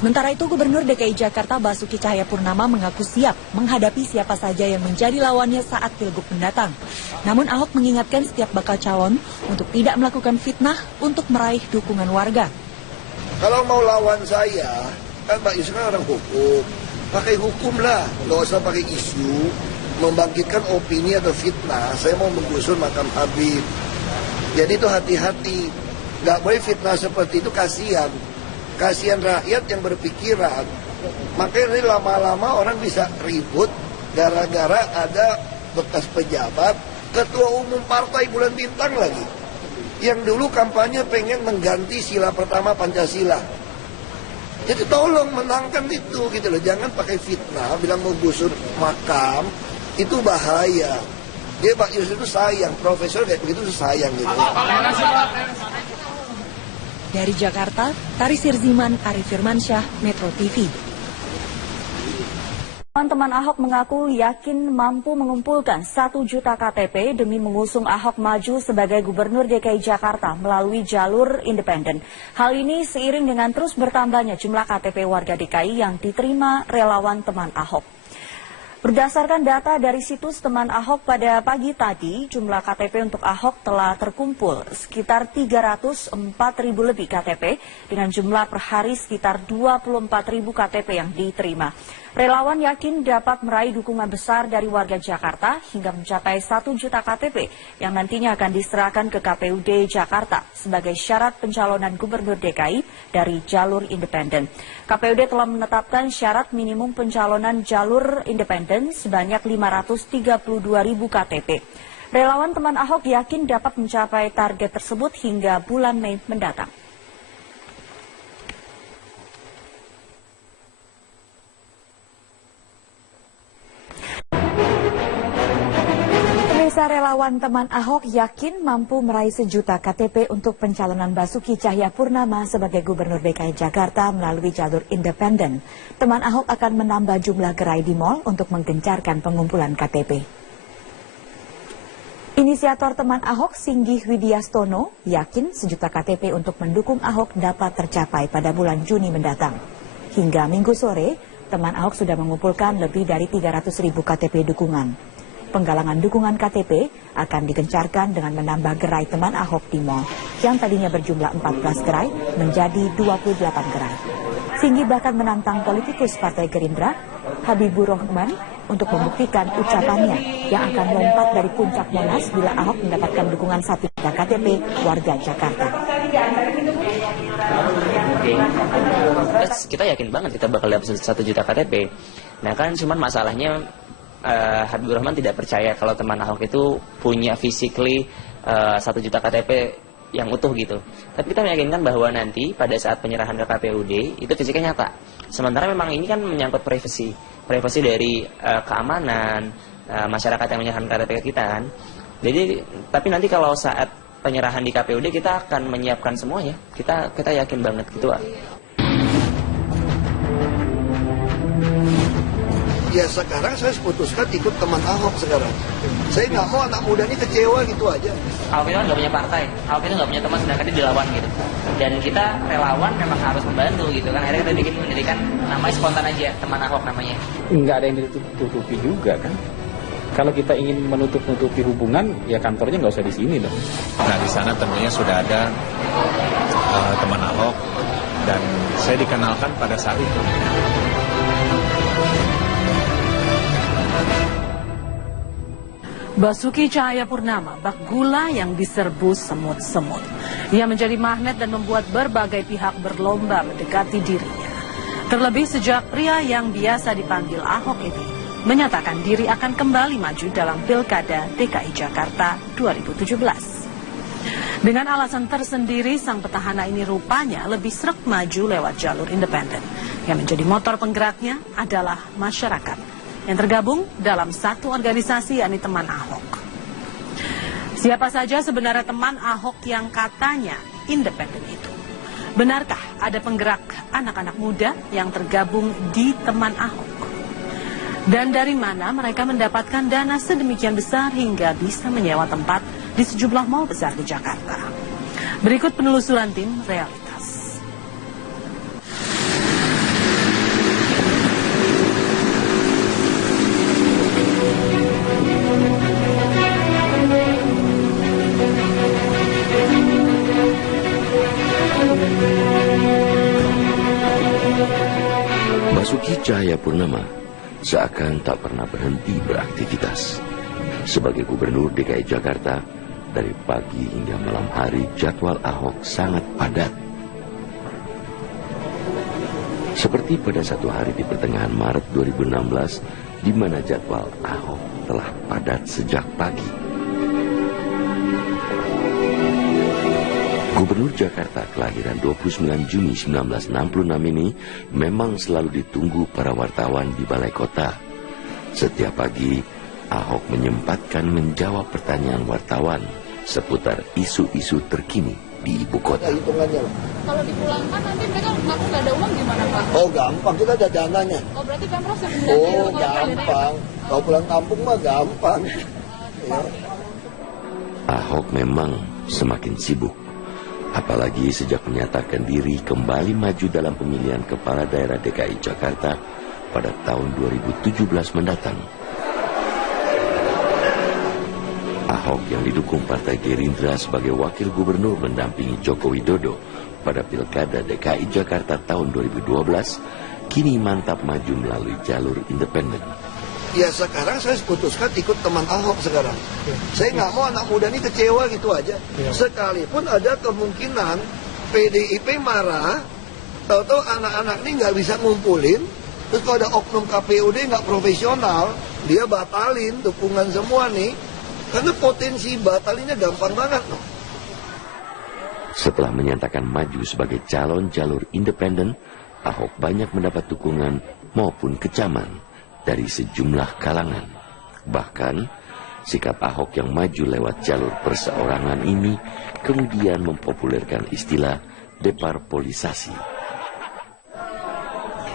Sementara itu, Gubernur DKI Jakarta Basuki Cahayapurnama mengaku siap menghadapi siapa saja yang menjadi lawannya saat Pilgub mendatang. Namun Ahok mengingatkan setiap bakal calon untuk tidak melakukan fitnah untuk meraih dukungan warga. Kalau mau lawan saya, kan Pak Yusuf kan orang hukum, pakai hukum lah, nggak usah pakai isu, membangkitkan opini atau fitnah. Saya mau menggusur makam Habib. Jadi itu hati-hati, nggak boleh fitnah seperti itu, kasihan. Kasihan rakyat yang berpikiran. Makanya lama-lama orang bisa ribut gara-gara ada bekas pejabat, ketua umum partai bulan bintang lagi. Yang dulu kampanye pengen mengganti sila pertama Pancasila. Jadi tolong menangkan itu gitu loh. Jangan pakai fitnah, bilang mau gusur makam, itu bahaya. Dia Pak Yusuf itu sayang, profesor kayak begitu sayang gitu. Dari Jakarta, Tari Sirziman, Arif Firmansyah, Metro TV. Teman-teman Ahok mengaku yakin mampu mengumpulkan 1 juta KTP demi mengusung Ahok maju sebagai Gubernur DKI Jakarta melalui jalur independen. Hal ini seiring dengan terus bertambahnya jumlah KTP warga DKI yang diterima relawan teman Ahok. Berdasarkan data dari situs teman Ahok pada pagi tadi, jumlah KTP untuk Ahok telah terkumpul sekitar 304.000 lebih KTP dengan jumlah per hari sekitar 24.000 KTP yang diterima. Relawan yakin dapat meraih dukungan besar dari warga Jakarta hingga mencapai 1 juta KTP yang nantinya akan diserahkan ke KPUD Jakarta sebagai syarat pencalonan Gubernur DKI dari jalur independen. KPUD telah menetapkan syarat minimum pencalonan jalur independen sebanyak 532.000 KTP. Relawan teman Ahok yakin dapat mencapai target tersebut hingga bulan Mei mendatang. Relawan teman Ahok yakin mampu meraih 1 juta KTP untuk pencalonan Basuki Cahayapurnama sebagai Gubernur DKI Jakarta melalui jalur independen. Teman Ahok akan menambah jumlah gerai di mal untuk menggencarkan pengumpulan KTP. Inisiator teman Ahok, Singgih Widyastono, yakin 1 juta KTP untuk mendukung Ahok dapat tercapai pada bulan Juni mendatang. Hingga Minggu sore, teman Ahok sudah mengumpulkan lebih dari 300.000 KTP dukungan. Penggalangan dukungan KTP akan digencarkan dengan menambah gerai teman Ahok di mal, yang tadinya berjumlah 14 gerai menjadi 28 gerai. Singgih bahkan menantang politikus Partai Gerindra, Habibur Rahman, untuk membuktikan ucapannya yang akan lompat dari puncak Monas bila Ahok mendapatkan dukungan 1 juta KTP warga Jakarta. Kita yakin banget kita bakal dapat 1 juta KTP. Nah kan cuman masalahnya Habibur Rahman tidak percaya kalau teman Ahok itu punya physically 1 juta KTP yang utuh gitu. Tapi kita meyakinkan bahwa nanti pada saat penyerahan ke KPUD itu fisiknya nyata. Sementara memang ini kan menyangkut privasi dari keamanan masyarakat yang menyerahkan KTP ke kita kan. Jadi tapi nanti kalau saat penyerahan di KPUD kita akan menyiapkan semuanya. Kita yakin banget gitu. Ya sekarang saya putuskan ikut teman Ahok sekarang. Saya nggak mau anak muda ini kecewa gitu aja. Ahok itu nggak punya partai, Ahok itu nggak punya teman, sedangkan dia dilawan gitu. Dan kita relawan memang harus membantu gitu kan. Akhirnya kita mendirikan namanya spontan aja, teman Ahok namanya. Nggak ada yang ditutupi juga kan. Kalau kita ingin menutup-nutupi hubungan, ya kantornya nggak usah di sini dong. Nah di sana tentunya sudah ada teman Ahok dan saya dikenalkan pada saat itu. Basuki Cahayapurnama bak gula yang diserbu semut-semut. Ia menjadi magnet dan membuat berbagai pihak berlomba mendekati dirinya. Terlebih sejak pria yang biasa dipanggil Ahok ini menyatakan diri akan kembali maju dalam Pilkada DKI Jakarta 2017. Dengan alasan tersendiri, sang petahana ini rupanya lebih sreg maju lewat jalur independen. Yang menjadi motor penggeraknya adalah masyarakat yang tergabung dalam satu organisasi, yakni teman Ahok. Siapa saja sebenarnya teman Ahok yang katanya independen itu? Benarkah ada penggerak anak-anak muda yang tergabung di teman Ahok? Dan dari mana mereka mendapatkan dana sedemikian besar hingga bisa menyewa tempat di sejumlah mal besar di Jakarta? Berikut penelusuran tim Realitas. Basuki Cahayapurnama seakan tak pernah berhenti beraktivitas. Sebagai Gubernur DKI Jakarta, dari pagi hingga malam hari jadwal Ahok sangat padat. Seperti pada satu hari di pertengahan Maret 2016, di mana jadwal Ahok telah padat sejak pagi. Gubernur Jakarta kelahiran 29 Juni 1966 ini memang selalu ditunggu para wartawan di Balai Kota. Setiap pagi, Ahok menyempatkan menjawab pertanyaan wartawan seputar isu-isu terkini di ibu kota. Kalau dipulangkan nanti mereka ngaku nggak ada uang gimana Pak? Oh gampang, kita ada dananya. Oh berarti Pemprov yang Oh gampang, kalau pulang kampung mah gampang. Ya. Ahok memang semakin sibuk. Apalagi sejak menyatakan diri kembali maju dalam pemilihan kepala daerah DKI Jakarta pada tahun 2017 mendatang. Ahok yang didukung Partai Gerindra sebagai wakil gubernur mendampingi Joko Widodo pada Pilkada DKI Jakarta tahun 2012, kini mantap maju melalui jalur independen. Ya sekarang saya putuskan ikut teman Ahok sekarang. Saya nggak mau anak muda ini kecewa gitu aja. Sekalipun ada kemungkinan PDIP marah, tahu-tahu anak-anak ini nggak bisa ngumpulin, terus kalau ada oknum KPUD nggak profesional, dia batalin dukungan semua nih, karena potensi batalinnya gampang banget loh. Setelah menyatakan maju sebagai calon jalur independen, Ahok banyak mendapat dukungan maupun kecaman dari sejumlah kalangan. Bahkan, sikap Ahok yang maju lewat jalur perseorangan ini kemudian mempopulerkan istilah deparpolisasi.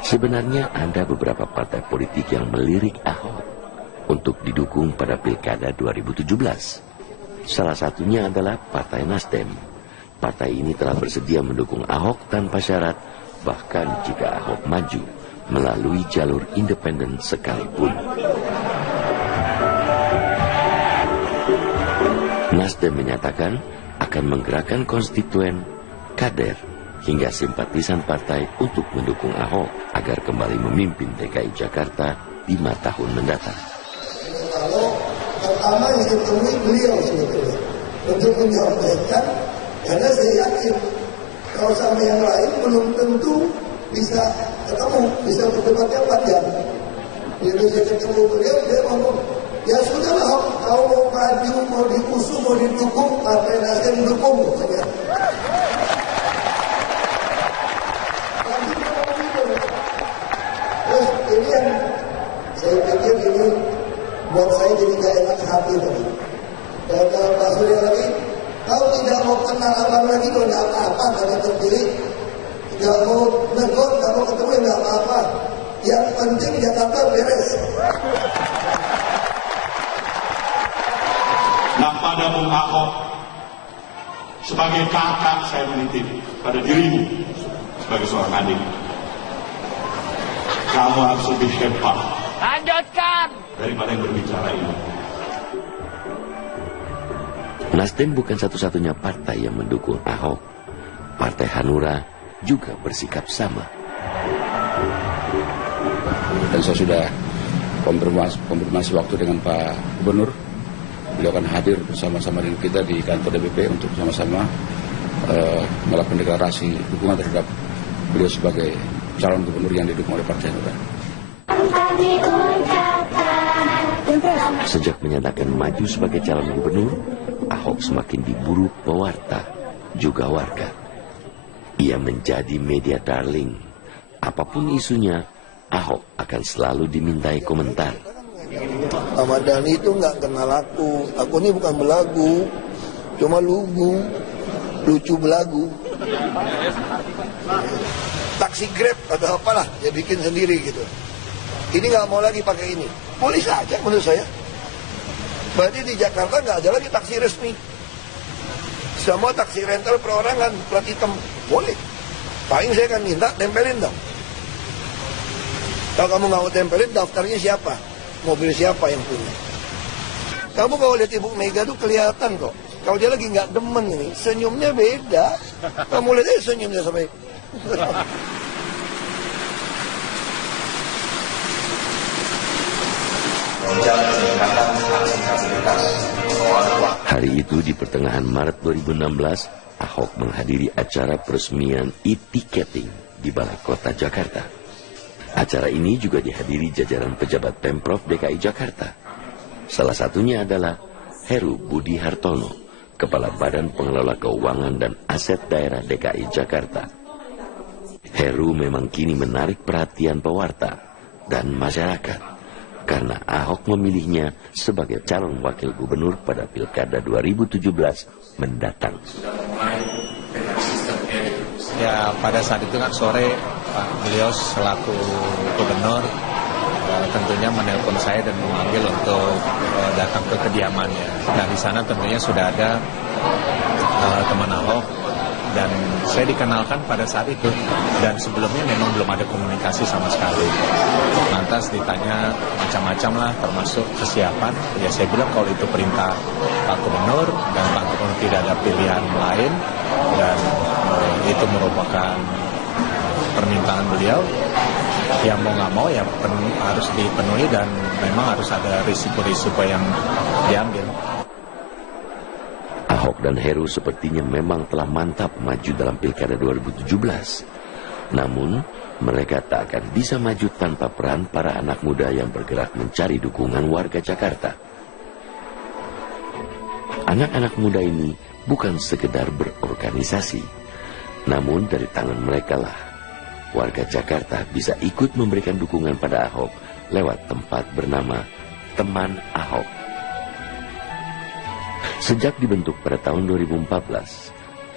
Sebenarnya ada beberapa partai politik yang melirik Ahok untuk didukung pada Pilkada 2017. Salah satunya adalah Partai Nasdem. Partai ini telah bersedia mendukung Ahok tanpa syarat, bahkan jika Ahok maju melalui jalur independen sekalipun. Nasdem menyatakan akan menggerakkan konstituen, kader, hingga simpatisan partai untuk mendukung Ahok agar kembali memimpin DKI Jakarta 5 tahun mendatang. Kalau pertama yang ditemui beliau sebetulnya untuk menyampaikan, karena saya yakin kalau sama yang lain belum tentu bisa ketemu, bisa berdebatnya panjang. Jadi saya ketemu beliau, dia ngomong, ya sudahlah, kalau mau maju, mau diusung, mau didukung, Partai Nasdem dukung. Terus ini yang saya pikir ini buat saya jadi gak enak hati tadi. Dan kalau Pak Surya lagi, kalau tidak mau kenal abang lagi, kalau nggak apa-apa, karena terpilih. Nggak mau negor, nggak mau ketemu, nggak apa-apa. Yang penting Jakarta beres. Nah pada Bung Ahok, sebagai kakak saya menitip pada dirimu sebagai seorang adik. Kamu harus lebih hebat. Lanjutkan. Daripada yang berbicara ini. Nasdem bukan satu-satunya partai yang mendukung Ahok. Partai Hanura juga bersikap sama. Dan saya sudah konfirmasi waktu dengan Pak Gubernur. Beliau akan hadir bersama-sama dengan kita di kantor DPP untuk sama-sama melakukan deklarasi dukungan terhadap beliau sebagai calon gubernur yang didukung oleh Partai Hanura. Sejak menyatakan maju sebagai calon gubernur, Ahok semakin diburu pewarta, juga warga. Ia menjadi media darling. Apapun isunya, Ahok akan selalu dimintai komentar. Ahmad Dhani itu nggak kenal aku. Aku ini bukan belagu, cuma lugu, lucu belagu. Taksi Grab atau apalah, dia bikin sendiri gitu. Ini nggak mau lagi pakai ini. Boleh saja menurut saya. Berarti di Jakarta nggak ada lagi taksi resmi. Semua taksi rental perorangan, plat hitam. Boleh. Paling saya akan minta tempelin dong. Kalau kamu nggak mau tempelin, daftarnya siapa? Mobil siapa yang punya? Kamu kalau lihat Ibu Mega tuh kelihatan kok. Kalau dia lagi nggak demen ini, senyumnya beda. Kamu lihat aja senyumnya sampai. Hari itu di pertengahan Maret 2016, Ahok menghadiri acara peresmian e-ticketing di Balai Kota Jakarta. Acara ini juga dihadiri jajaran pejabat Pemprov DKI Jakarta. Salah satunya adalah Heru Budi Hartono, Kepala Badan Pengelola Keuangan dan Aset Daerah DKI Jakarta. Heru memang kini menarik perhatian pewarta dan masyarakat karena Ahok memilihnya sebagai calon wakil gubernur pada Pilkada 2017 mendatang. Ya, pada saat itu kan sore Pak beliau selaku gubernur tentunya menelpon saya dan memanggil untuk datang ke kediamannya. Nah, di sana tentunya sudah ada teman Ahok dan saya dikenalkan pada saat itu, dan sebelumnya memang belum ada komunikasi sama sekali. Lantas ditanya macam-macam lah, termasuk kesiapan. Ya saya bilang kalau itu perintah Pak Gubernur dan Pak Gubernur tidak ada pilihan lain dan itu merupakan permintaan beliau, ya mau nggak mau ya harus dipenuhi dan memang harus ada risiko-risiko yang diambil. Ahok dan Heru sepertinya memang telah mantap maju dalam Pilkada 2017. Namun, mereka tak akan bisa maju tanpa peran para anak muda yang bergerak mencari dukungan warga Jakarta. Anak-anak muda ini bukan sekedar berorganisasi, namun dari tangan mereka lah warga Jakarta bisa ikut memberikan dukungan pada Ahok lewat tempat bernama Teman Ahok. Sejak dibentuk pada tahun 2014,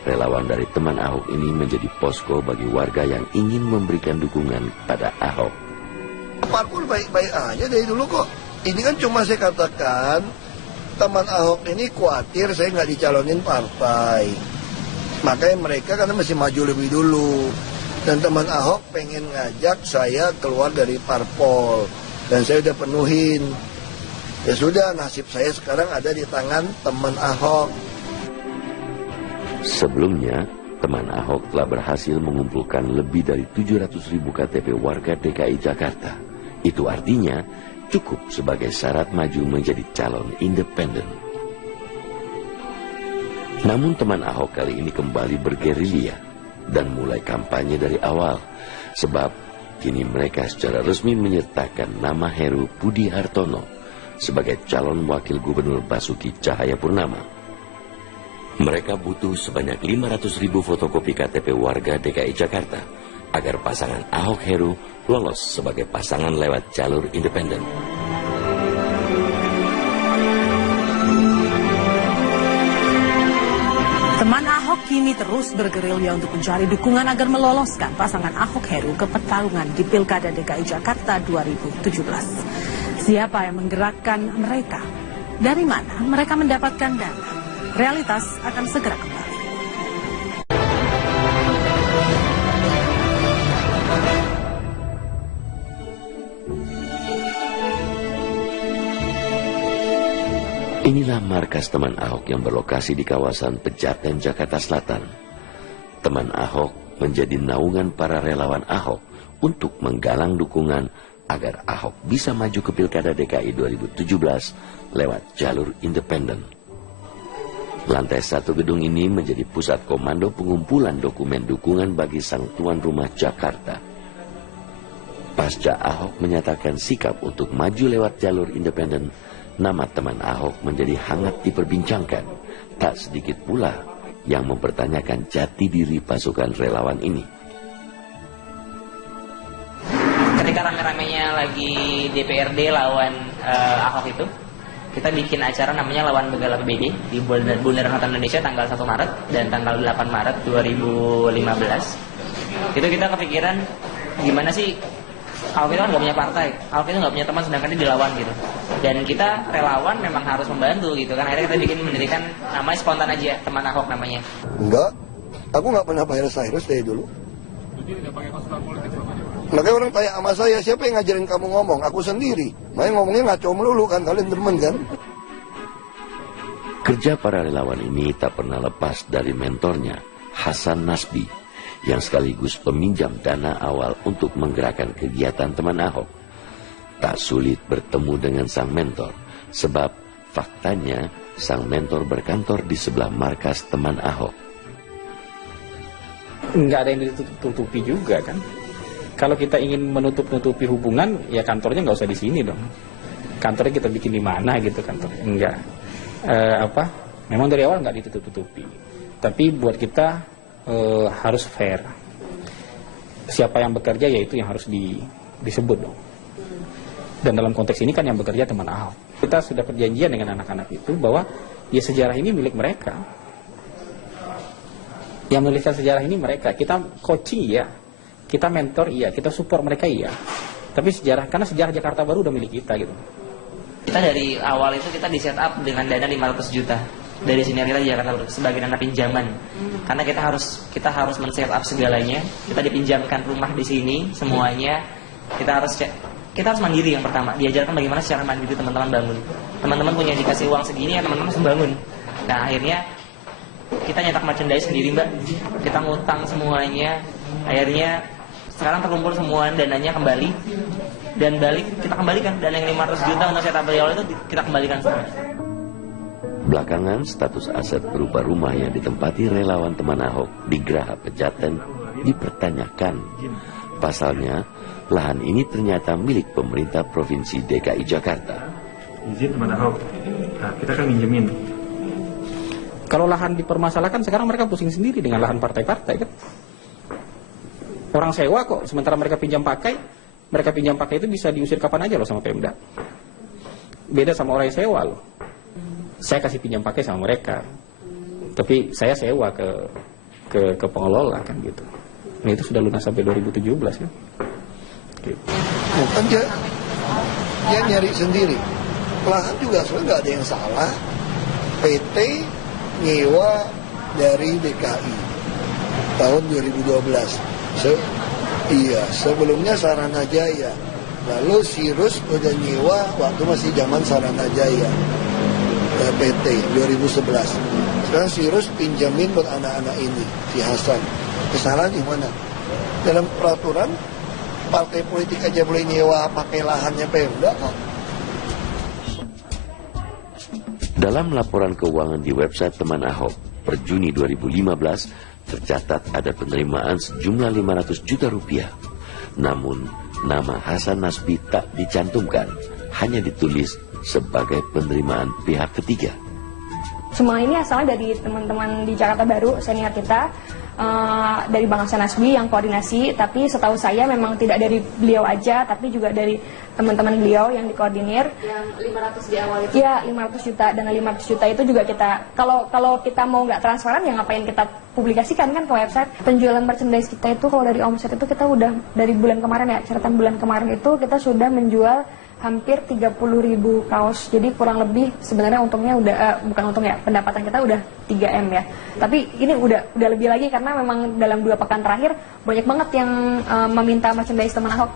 relawan dari Teman Ahok ini menjadi posko bagi warga yang ingin memberikan dukungan pada Ahok. Parpol baik-baik aja dari dulu kok. Ini kan cuma saya katakan, Teman Ahok ini khawatir saya nggak dicalonin partai. Makanya mereka karena masih maju lebih dulu. Dan Teman Ahok pengen ngajak saya keluar dari parpol. Dan saya udah penuhin. Ya sudah, nasib saya sekarang ada di tangan Teman Ahok. Sebelumnya, Teman Ahok telah berhasil mengumpulkan lebih dari 700.000 KTP warga DKI Jakarta. Itu artinya cukup sebagai syarat maju menjadi calon independen. Namun Teman Ahok kali ini kembali bergerilya dan mulai kampanye dari awal. Sebab kini mereka secara resmi menyertakan nama Heru Budi Hartono sebagai calon wakil gubernur Basuki Cahayapurnama. Mereka butuh sebanyak 500.000 fotokopi KTP warga DKI Jakarta agar pasangan Ahok Heru lolos sebagai pasangan lewat jalur independen. Teman Ahok kini terus bergerilya untuk mencari dukungan agar meloloskan pasangan Ahok Heru ke pertarungan di Pilkada DKI Jakarta 2017. Siapa yang menggerakkan mereka? Dari mana mereka mendapatkan dana? Realitas akan segera kembali. Inilah markas Teman Ahok yang berlokasi di kawasan Pejaten, Jakarta Selatan. Teman Ahok menjadi naungan para relawan Ahok untuk menggalang dukungan agar Ahok bisa maju ke Pilkada DKI 2017 lewat jalur independen. Lantai 1 gedung ini menjadi pusat komando pengumpulan dokumen dukungan bagi sang tuan rumah Jakarta. Pasca Ahok menyatakan sikap untuk maju lewat jalur independen, nama Teman Ahok menjadi hangat diperbincangkan. Tak sedikit pula yang mempertanyakan jati diri pasukan relawan ini. Ketika rame-ramenya lagi DPRD lawan Ahok itu, kita bikin acara namanya Lawan Begal APBD di Bundaran Hotel Indonesia tanggal 1 Maret dan tanggal 8 Maret 2015. Itu kita kepikiran gimana sih, Ahok itu kan gak punya partai, Ahok itu gak punya teman sedangkan dia dilawan gitu. Dan kita relawan memang harus membantu gitu kan. Akhirnya kita bikin mendirikan namanya spontan aja, Teman Ahok namanya. Enggak, aku nggak pernah bayar Cyrus dari dulu. Makanya orang tanya sama saya, siapa yang ngajarin kamu ngomong? Aku sendiri. Makanya ngomongnya ngaco melulu kan, kalian demen kan? Kerja para relawan ini tak pernah lepas dari mentornya, Hasan Nasbi, yang sekaligus peminjam dana awal untuk menggerakkan kegiatan Teman Ahok. Tak sulit bertemu dengan sang mentor, sebab faktanya sang mentor berkantor di sebelah markas teman Ahok. Nggak ada yang ditutup-tutupi juga kan. Kalau kita ingin menutup-nutupi hubungan, ya kantornya nggak usah di sini dong. Kantornya kita bikin di mana gitu kantornya. Enggak. Memang dari awal nggak ditutup-tutupi. Tapi buat kita harus fair. Siapa yang bekerja, ya itu yang harus disebut dong. Dan dalam konteks ini kan yang bekerja teman Ahok. Kita sudah perjanjian dengan anak-anak itu bahwa ya sejarah ini milik mereka. Yang menuliskan sejarah ini mereka. Kita coaching iya, kita mentor iya, kita support mereka iya. Tapi karena sejarah Jakarta Baru udah milik kita gitu. Kita dari awal itu kita di set up dengan dana 500 juta dari senior kita di Jakarta Baru sebagai dana pinjaman. Karena kita harus men-set up segalanya. Kita dipinjamkan rumah di sini semuanya. Kita harus mandiri yang pertama. Diajarkan bagaimana secara mandiri teman-teman bangun. Teman-teman punya dikasih uang segini ya teman-teman langsung bangun. Nah akhirnya kita nyetak merchandise sendiri Mbak. Kita ngutang semuanya. Akhirnya sekarang terkumpul semua dananya kembali. Dan kita kembalikan. Dan yang 500 juta untuk setup dari awal itu kita kembalikan semua. Belakangan status aset berupa rumah yang ditempati relawan teman Ahok di Geraha Pejaten dipertanyakan. Pasalnya, lahan ini ternyata milik pemerintah Provinsi DKI Jakarta. Izin teman Ahok, kita kan minjemin. Kalau lahan dipermasalahkan, sekarang mereka pusing sendiri dengan lahan partai-partai kan. Orang sewa kok, sementara mereka pinjam pakai itu bisa diusir kapan aja loh sama Pemda. Beda sama orang yang sewa loh. Saya kasih pinjam pakai sama mereka, tapi saya sewa ke pengelola kan gitu. Nah itu sudah lunas sampai 2017 kan. Gitu. Bukan dia nyari sendiri. Lahan juga sebenarnya nggak ada yang salah. PT nyewa dari DKI tahun 2012. Sebelumnya Saranajaya. Lalu Sirus udah nyewa waktu masih zaman Saranajaya. PT 2011. Sekarang Sirus pinjamin buat anak-anak ini, si Hasan. Kesalahan di mana? Dalam peraturan partai politik aja boleh nyewa pakai lahannya Pemda kok. Dalam laporan keuangan di website teman Ahok per Juni 2015 tercatat ada penerimaan sejumlah 500 juta rupiah. Namun nama Hasan Nasbi tak dicantumkan, hanya ditulis sebagai penerimaan pihak ketiga. Semua ini asalnya dari teman-teman di Jakarta Baru, senior kita, dari Bang Hasan Nasbi yang koordinasi, tapi setahu saya memang tidak dari beliau aja, tapi juga dari teman-teman beliau yang dikoordinir. Yang 500 di awal itu? Iya, 500 juta. Dan 500 juta itu juga kita, kalau kita mau nggak transparan, ya ngapain kita publikasikan kan ke website. Penjualan merchandise kita itu, kalau dari omset itu kita udah, dari bulan kemarin ya, catatan bulan kemarin itu kita sudah menjual hampir 30.000 kaos. Jadi kurang lebih sebenarnya untungnya udah bukan untung ya, pendapatan kita udah 3M ya. Tapi ini udah lebih lagi karena memang dalam 2 pekan terakhir banyak banget yang meminta merchandise teman Ahok.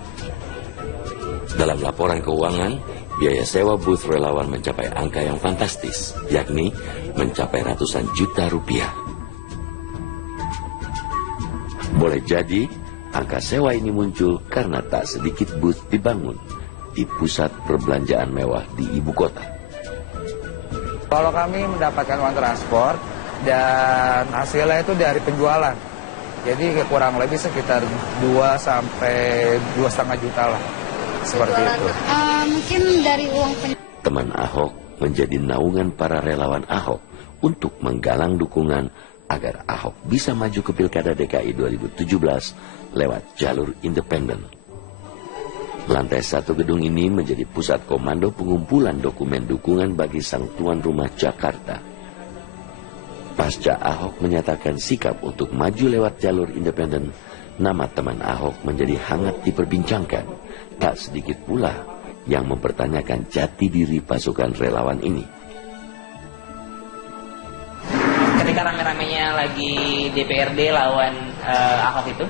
Dalam laporan keuangan, biaya sewa booth relawan mencapai angka yang fantastis, yakni mencapai ratusan juta rupiah. Boleh jadi angka sewa ini muncul karena tak sedikit booth dibangun di pusat perbelanjaan mewah di ibu kota. Kalau kami mendapatkan uang transport dan hasilnya itu dari penjualan, jadi kurang lebih sekitar 2 sampai 2,5 juta lah, seperti itu. Mungkin dari uang Teman Ahok menjadi naungan para relawan Ahok untuk menggalang dukungan agar Ahok bisa maju ke Pilkada DKI 2017 lewat jalur independen. Lantai 1 gedung ini menjadi pusat komando pengumpulan dokumen dukungan bagi sang tuan rumah Jakarta. Pasca Ahok menyatakan sikap untuk maju lewat jalur independen, nama teman Ahok menjadi hangat diperbincangkan. Tak sedikit pula yang mempertanyakan jati diri pasukan relawan ini. Ketika rame-ramenya lagi DPRD lawan Ahok itu,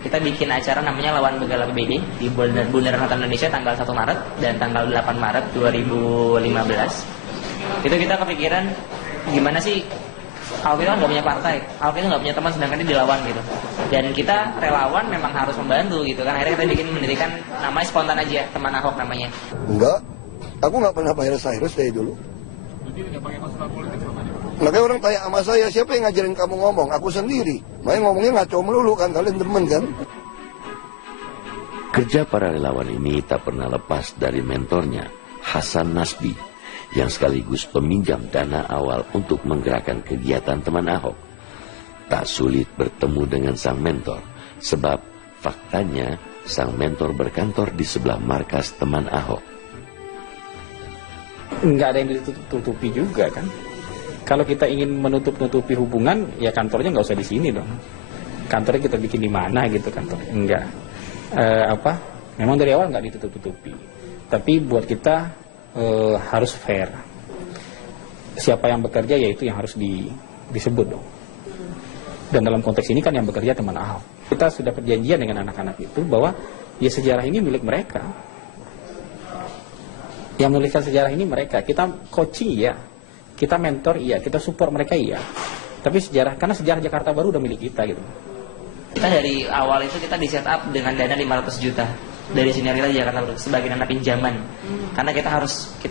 kita bikin acara namanya Lawan Begala PBD di Bundaran Hotel Indonesia tanggal 1 Maret dan tanggal 8 Maret 2015. Itu kita kepikiran gimana sih Ahok itu kan nggak punya partai, Ahok itu nggak punya teman, sedangkan dia dilawan gitu. Dan kita relawan memang harus membantu gitu kan. Akhirnya kita mendirikan namanya spontan aja, teman Ahok namanya. Enggak, aku nggak pernah bayar Cyrus dari dulu. Makanya orang tanya sama saya, siapa yang ngajarin kamu ngomong? Aku sendiri. Makanya ngomongnya ngaco melulu kan, kalian demen kan? Kerja para relawan ini tak pernah lepas dari mentornya, Hasan Nasbi, yang sekaligus peminjam dana awal untuk menggerakkan kegiatan teman Ahok. Tak sulit bertemu dengan sang mentor, sebab faktanya sang mentor berkantor di sebelah markas teman Ahok. Nggak ada yang ditutup-tutupi juga kan. Kalau kita ingin menutup-nutupi hubungan, ya kantornya nggak usah di sini dong. Kantornya kita bikin di mana gitu kantor. Enggak. Memang dari awal nggak ditutup-tutupi. Tapi buat kita harus fair. Siapa yang bekerja, ya itu yang harus disebut dong. Dan dalam konteks ini kan yang bekerja teman Ahok. Kita sudah perjanjian dengan anak-anak itu bahwa ya sejarah ini milik mereka. Yang menuliskan sejarah ini mereka. Kita coaching ya, kita mentor iya, kita support mereka iya. Tapi karena sejarah Jakarta Baru udah milik kita gitu. Kita dari awal itu kita di set up dengan dana 500 juta dari Sinergita Jakarta Baru sebagai dana pinjaman. Karena kita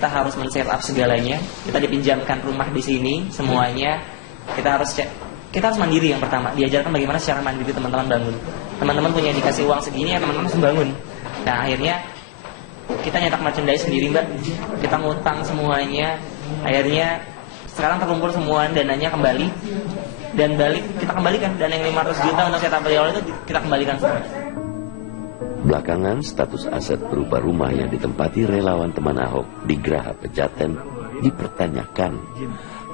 harus men-set up segalanya. Kita dipinjamkan rumah di sini semuanya. Kita harus mandiri yang pertama. Diajarkan bagaimana secara mandiri teman-teman bangun. Teman-teman punya dikasih uang segini ya teman-teman harus bangun. Nah akhirnya kita nyetak merchandise sendiri mbak. Kita ngutang semuanya. Akhirnya sekarang terkumpul semua dananya kembali. Dan kita kembalikan dana yang 500 juta untuk setup dari awal itu kita kembalikan semua. Belakangan status aset berupa rumah yang ditempati relawan teman Ahok di Geraha Pejaten dipertanyakan.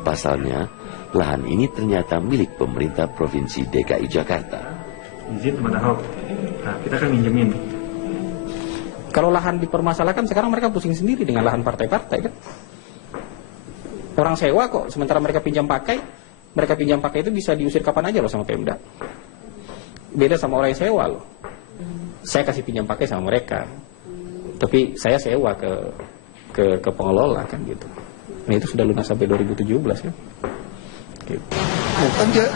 Pasalnya, lahan ini ternyata milik pemerintah Provinsi DKI Jakarta. Izin teman Ahok, kita kan minjemin. Kalau lahan dipermasalahkan, sekarang mereka pusing sendiri dengan lahan partai-partai kan. Orang sewa kok, sementara mereka pinjam pakai itu bisa diusir kapan aja loh sama Pemda. Beda sama orang yang sewa loh. Saya kasih pinjam pakai sama mereka, tapi saya sewa ke pengelola kan gitu. Nah itu sudah lunas sampai 2017 kan. Gitu. Bukan dia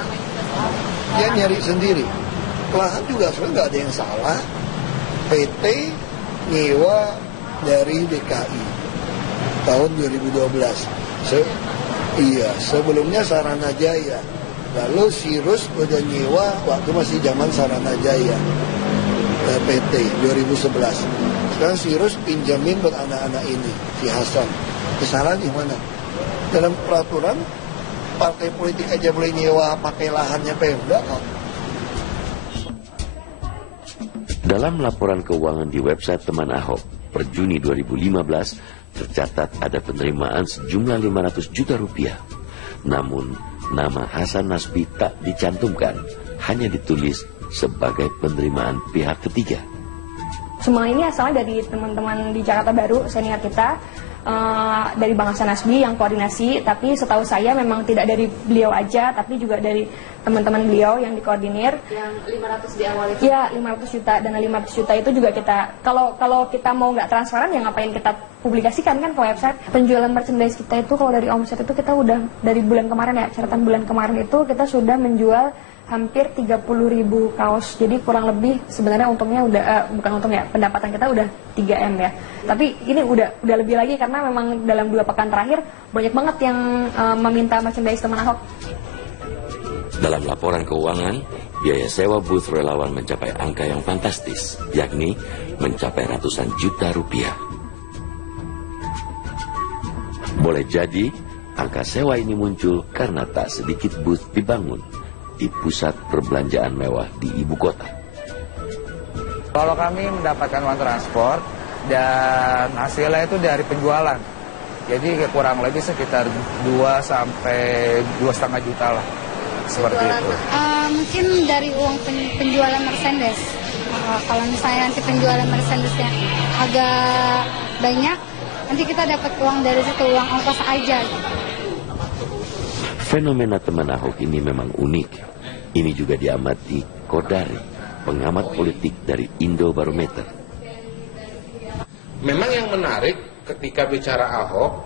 nyari sendiri. Lahan juga sebenarnya nggak ada yang salah. PT nyewa dari DKI tahun 2012. Sebelumnya Sarana Jaya. Lalu Sirus udah nyewa waktu masih zaman Sarana Jaya. PT 2011. Sekarang Sirus pinjamin buat anak-anak ini, si Hasan. Kesalahan di mana? Dalam peraturan partai politik aja boleh nyewa pakai lahannya Pemda kok. Dalam laporan keuangan di website teman Ahok per Juni 2015 tercatat ada penerimaan sejumlah 500 juta rupiah. Namun nama Hasan Nasbi tak dicantumkan, hanya ditulis sebagai penerimaan pihak ketiga. Semua ini asalnya dari teman-teman di Jakarta Baru, senior kita, dari Bang Hasan Nasbi yang koordinasi, tapi setahu saya memang tidak dari beliau aja, tapi juga dari teman-teman beliau yang dikoordinir. Yang 500 di awal itu? Ya, 500 juta, dan 500 juta itu juga kita, kalau kita mau nggak transparan, ya ngapain kita publikasikan kan ke website. Penjualan merchandise kita itu, kalau dari omset itu kita udah, dari bulan kemarin ya, catatan bulan kemarin itu kita sudah menjual hampir 30.000 kaos. Jadi kurang lebih sebenarnya untungnya udah bukan untung ya, pendapatan kita udah 3M ya. Tapi ini udah lebih lagi karena memang dalam 2 pekan terakhir banyak banget yang meminta merchandise teman Ahok. Dalam laporan keuangan, biaya sewa booth relawan mencapai angka yang fantastis, yakni mencapai ratusan juta rupiah. Boleh jadi, angka sewa ini muncul karena tak sedikit booth dibangun di pusat perbelanjaan mewah di ibu kota. Kalau kami mendapatkan uang transport dan hasilnya itu dari penjualan. Jadi kurang lebih sekitar 2 sampai 2,5 juta lah. Seperti itu. Mungkin dari uang penjualan merchandise. Kalau misalnya nanti penjualan merchandise-nya agak banyak, nanti kita dapat uang dari situ, uang ongkos aja. Fenomena teman Ahok ini memang unik. Ini juga diamati Kodari, pengamat politik dari Indobarometer. Memang yang menarik ketika bicara Ahok,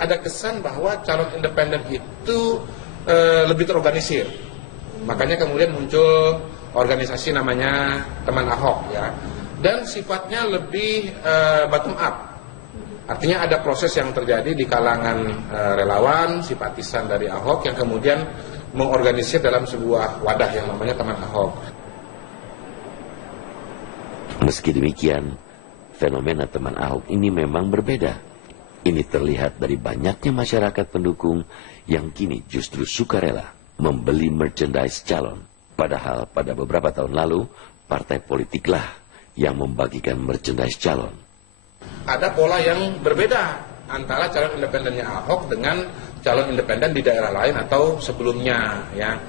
ada kesan bahwa calon independen itu lebih terorganisir. Makanya kemudian muncul organisasi namanya Teman Ahok ya. Dan sifatnya lebih bottom up. Artinya ada proses yang terjadi di kalangan relawan, simpatisan dari Ahok yang kemudian mengorganisir dalam sebuah wadah yang namanya Teman Ahok. Meski demikian, fenomena Teman Ahok ini memang berbeda. Ini terlihat dari banyaknya masyarakat pendukung yang kini justru sukarela membeli merchandise calon. Padahal pada beberapa tahun lalu, partai politiklah yang membagikan merchandise calon. Ada pola yang berbeda antara calon independennya Ahok dengan calon independen di daerah lain atau sebelumnya. Ya,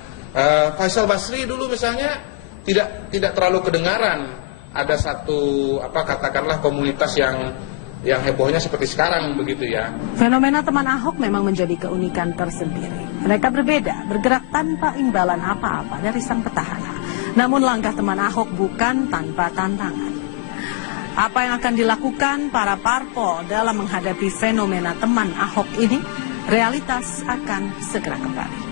Faisal Basri dulu misalnya tidak terlalu kedengaran. Ada satu katakanlah komunitas yang hebohnya seperti sekarang begitu ya. Fenomena Teman Ahok memang menjadi keunikan tersendiri. Mereka berbeda, bergerak tanpa imbalan apa-apa dari sang petahana. Namun langkah Teman Ahok bukan tanpa tantangan. Apa yang akan dilakukan para parpol dalam menghadapi fenomena Teman Ahok ini? Realitas akan segera kembali.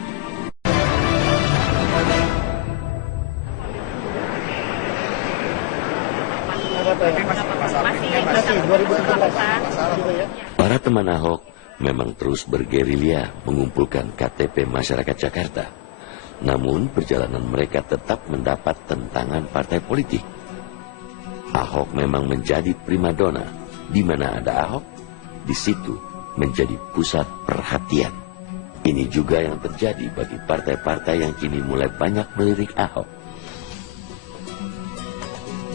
Para teman Ahok memang terus bergerilya mengumpulkan KTP masyarakat Jakarta. Namun perjalanan mereka tetap mendapat tentangan partai politik. Ahok memang menjadi primadona. Di mana ada Ahok, di situ menjadi pusat perhatian. Ini juga yang terjadi bagi partai-partai yang kini mulai banyak melirik Ahok.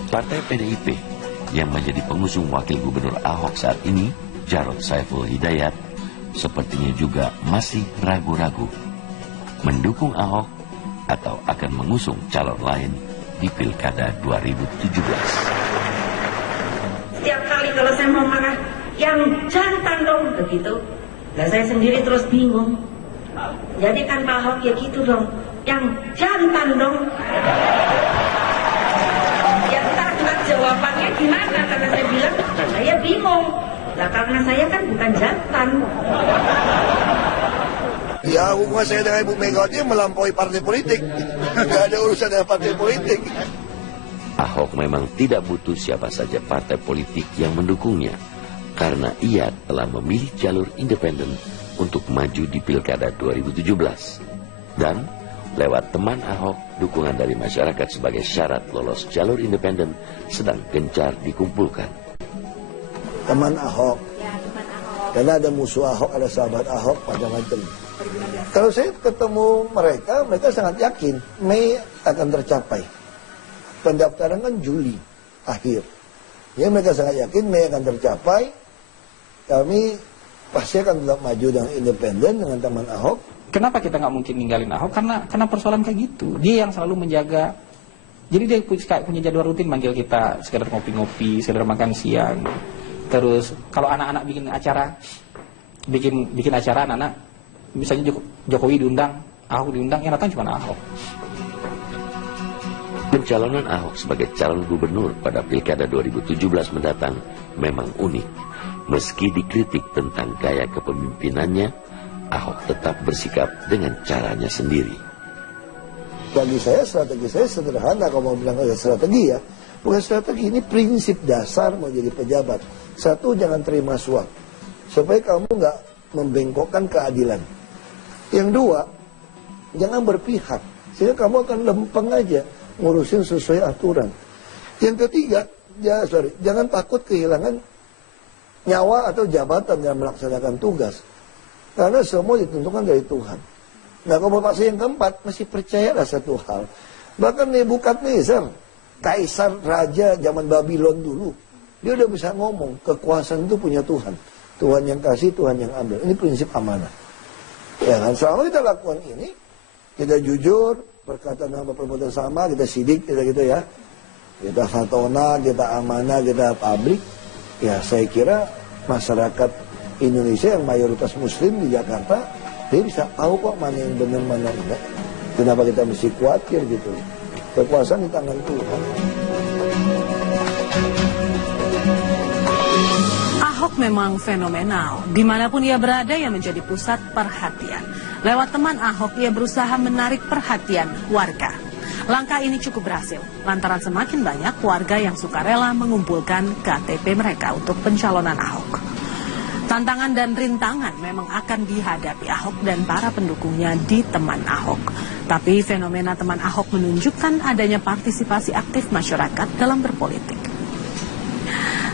Partai PDIP yang menjadi pengusung wakil gubernur Ahok saat ini, Jarod Saiful Hidayat, sepertinya juga masih ragu-ragu mendukung Ahok atau akan mengusung calon lain di Pilkada 2017. Setiap kali kalau saya mau marah, yang jantan dong begitu. Nah saya sendiri terus bingung. Jadi kan Pak Ahok ya gitu dong, yang jantan dong. Ya ntar jawabannya gimana? Karena saya bilang saya bingung. Nah karena saya kan bukan jantan. Ya hubungan saya dengan Ibu Megawati melampaui partai politik. Nggak ada urusan dengan partai politik. Ahok memang tidak butuh siapa saja partai politik yang mendukungnya, karena ia telah memilih jalur independen untuk maju di Pilkada 2017. Dan lewat Teman Ahok, dukungan dari masyarakat sebagai syarat lolos jalur independen sedang gencar dikumpulkan. Teman Ahok. Karena ada musuh Ahok, ada sahabat Ahok, macam-macam. Kalau saya ketemu mereka sangat yakin Mei akan tercapai. Pendaftaran kan Juli akhir. Ya mereka sangat yakin Mei akan tercapai. Kami pasti akan tetap maju dengan independen dengan Teman Ahok. Kenapa kita nggak mungkin ninggalin Ahok? Karena persoalan kayak gitu. Dia yang selalu menjaga. Jadi dia punya jadwal rutin manggil kita, sekedar ngopi-ngopi, sekedar makan siang. Terus kalau anak-anak bikin acara, bikin acara anak-anak, misalnya Jokowi diundang, Ahok diundang, yang datang cuma Ahok. Pencalonan Ahok sebagai calon gubernur pada Pilkada 2017 mendatang memang unik. Meski dikritik tentang gaya kepemimpinannya, Ahok tetap bersikap dengan caranya sendiri. Bagi saya strategi saya sederhana, kalau mau bilang strategi ya. Bukan strategi, ini prinsip dasar mau jadi pejabat. Satu, jangan terima suap. Supaya kamu nggak membengkokkan keadilan. Yang dua, jangan berpihak. Sehingga kamu akan lempeng aja ngurusin sesuai aturan. Yang ketiga, jangan takut kehilangan nyawa atau jabatan dalam melaksanakan tugas. Karena semua ditentukan dari Tuhan. Nah kalau Bapak saya yang keempat, masih percayalah satu hal. Bahkan Nebukadnezar, kaisar raja zaman Babylon dulu, dia udah bisa ngomong, kekuasaan itu punya Tuhan. Tuhan yang kasih, Tuhan yang ambil. Ini prinsip amanah. Ya kan, selama kita lakukan ini, kita jujur, berkata nama perbuatan sama, kita sidik, kita gitu ya. Kita fatona, kita amanah, kita pabrik. Ya saya kira masyarakat Indonesia yang mayoritas muslim di Jakarta, dia bisa tahu kok mana yang benar, mana yang enggak. Kenapa kita mesti khawatir gitu. Kekuasaan di tangan Tuhan. Ahok memang fenomenal. Dimanapun ia berada, ia menjadi pusat perhatian. Lewat teman Ahok, ia berusaha menarik perhatian warga. Langkah ini cukup berhasil, lantaran semakin banyak warga yang sukarela mengumpulkan KTP mereka untuk pencalonan Ahok. Tantangan dan rintangan memang akan dihadapi Ahok dan para pendukungnya di teman Ahok. Tapi fenomena teman Ahok menunjukkan adanya partisipasi aktif masyarakat dalam berpolitik.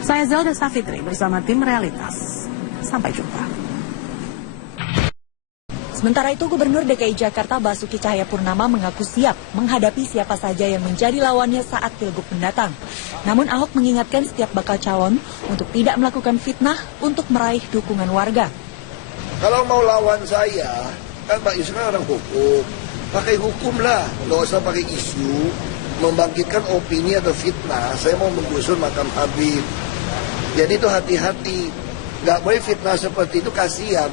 Saya Zelda Safitri bersama tim Realitas. Sampai jumpa. Sementara itu, Gubernur DKI Jakarta Basuki Cahayapurnama mengaku siap menghadapi siapa saja yang menjadi lawannya saat Pilgub mendatang. Namun Ahok mengingatkan setiap bakal calon untuk tidak melakukan fitnah untuk meraih dukungan warga. Kalau mau lawan saya, kan Pak Yusuf kan orang hukum. Pakai hukum lah, nggak usah pakai isu, membangkitkan opini atau fitnah. Saya mau menggusur makam Habib. Jadi itu hati-hati, nggak boleh fitnah seperti itu, kasihan.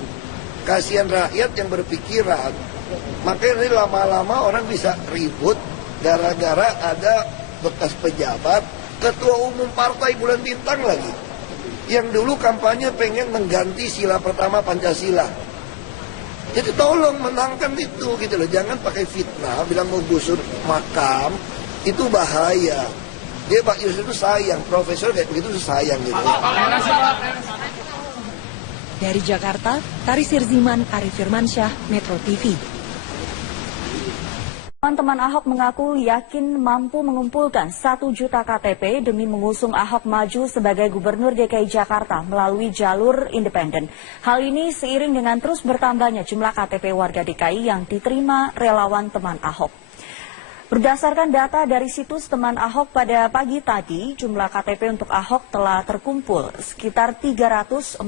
Kasihan rakyat yang berpikiran. Makanya ini lama-lama orang bisa ribut gara-gara ada bekas pejabat, ketua umum partai bulan bintang lagi. Yang dulu kampanye pengen mengganti sila pertama Pancasila. Jadi tolong menangkan itu gitu loh. Jangan pakai fitnah, bilang mau gusur makam, itu bahaya. Dia Pak Yusuf itu sayang, profesor kayak begitu sayang gitu. Dari Jakarta, Tari Sirziman, Arif Firmansyah, Metro TV. Teman-teman Ahok mengaku yakin mampu mengumpulkan 1 juta KTP demi mengusung Ahok maju sebagai Gubernur DKI Jakarta melalui jalur independen. Hal ini seiring dengan terus bertambahnya jumlah KTP warga DKI yang diterima relawan teman Ahok. Berdasarkan data dari situs teman Ahok pada pagi tadi, jumlah KTP untuk Ahok telah terkumpul sekitar 304.000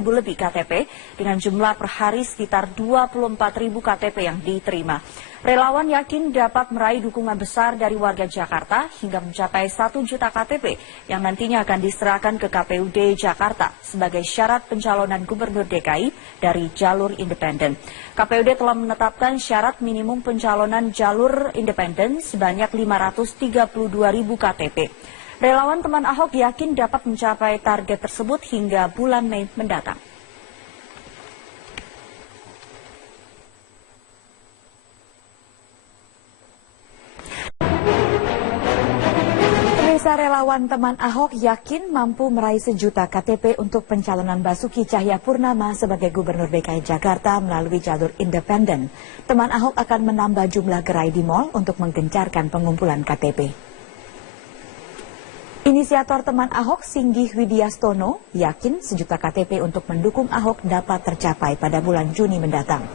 lebih KTP dengan jumlah per hari sekitar 24.000 KTP yang diterima. Relawan yakin dapat meraih dukungan besar dari warga Jakarta hingga mencapai 1 juta KTP yang nantinya akan diserahkan ke KPUD Jakarta sebagai syarat pencalonan Gubernur DKI dari jalur independen. KPUD telah menetapkan syarat minimum pencalonan jalur independen sebanyak 532.000 KTP. Relawan teman Ahok yakin dapat mencapai target tersebut hingga bulan Mei mendatang. Relawan teman Ahok yakin mampu meraih 1 juta KTP untuk pencalonan Basuki Cahayapurnama sebagai Gubernur DKI Jakarta melalui jalur independen. Teman Ahok akan menambah jumlah gerai di mal untuk menggencarkan pengumpulan KTP. Inisiator teman Ahok, Singgih Widyastono, yakin 1 juta KTP untuk mendukung Ahok dapat tercapai pada bulan Juni mendatang.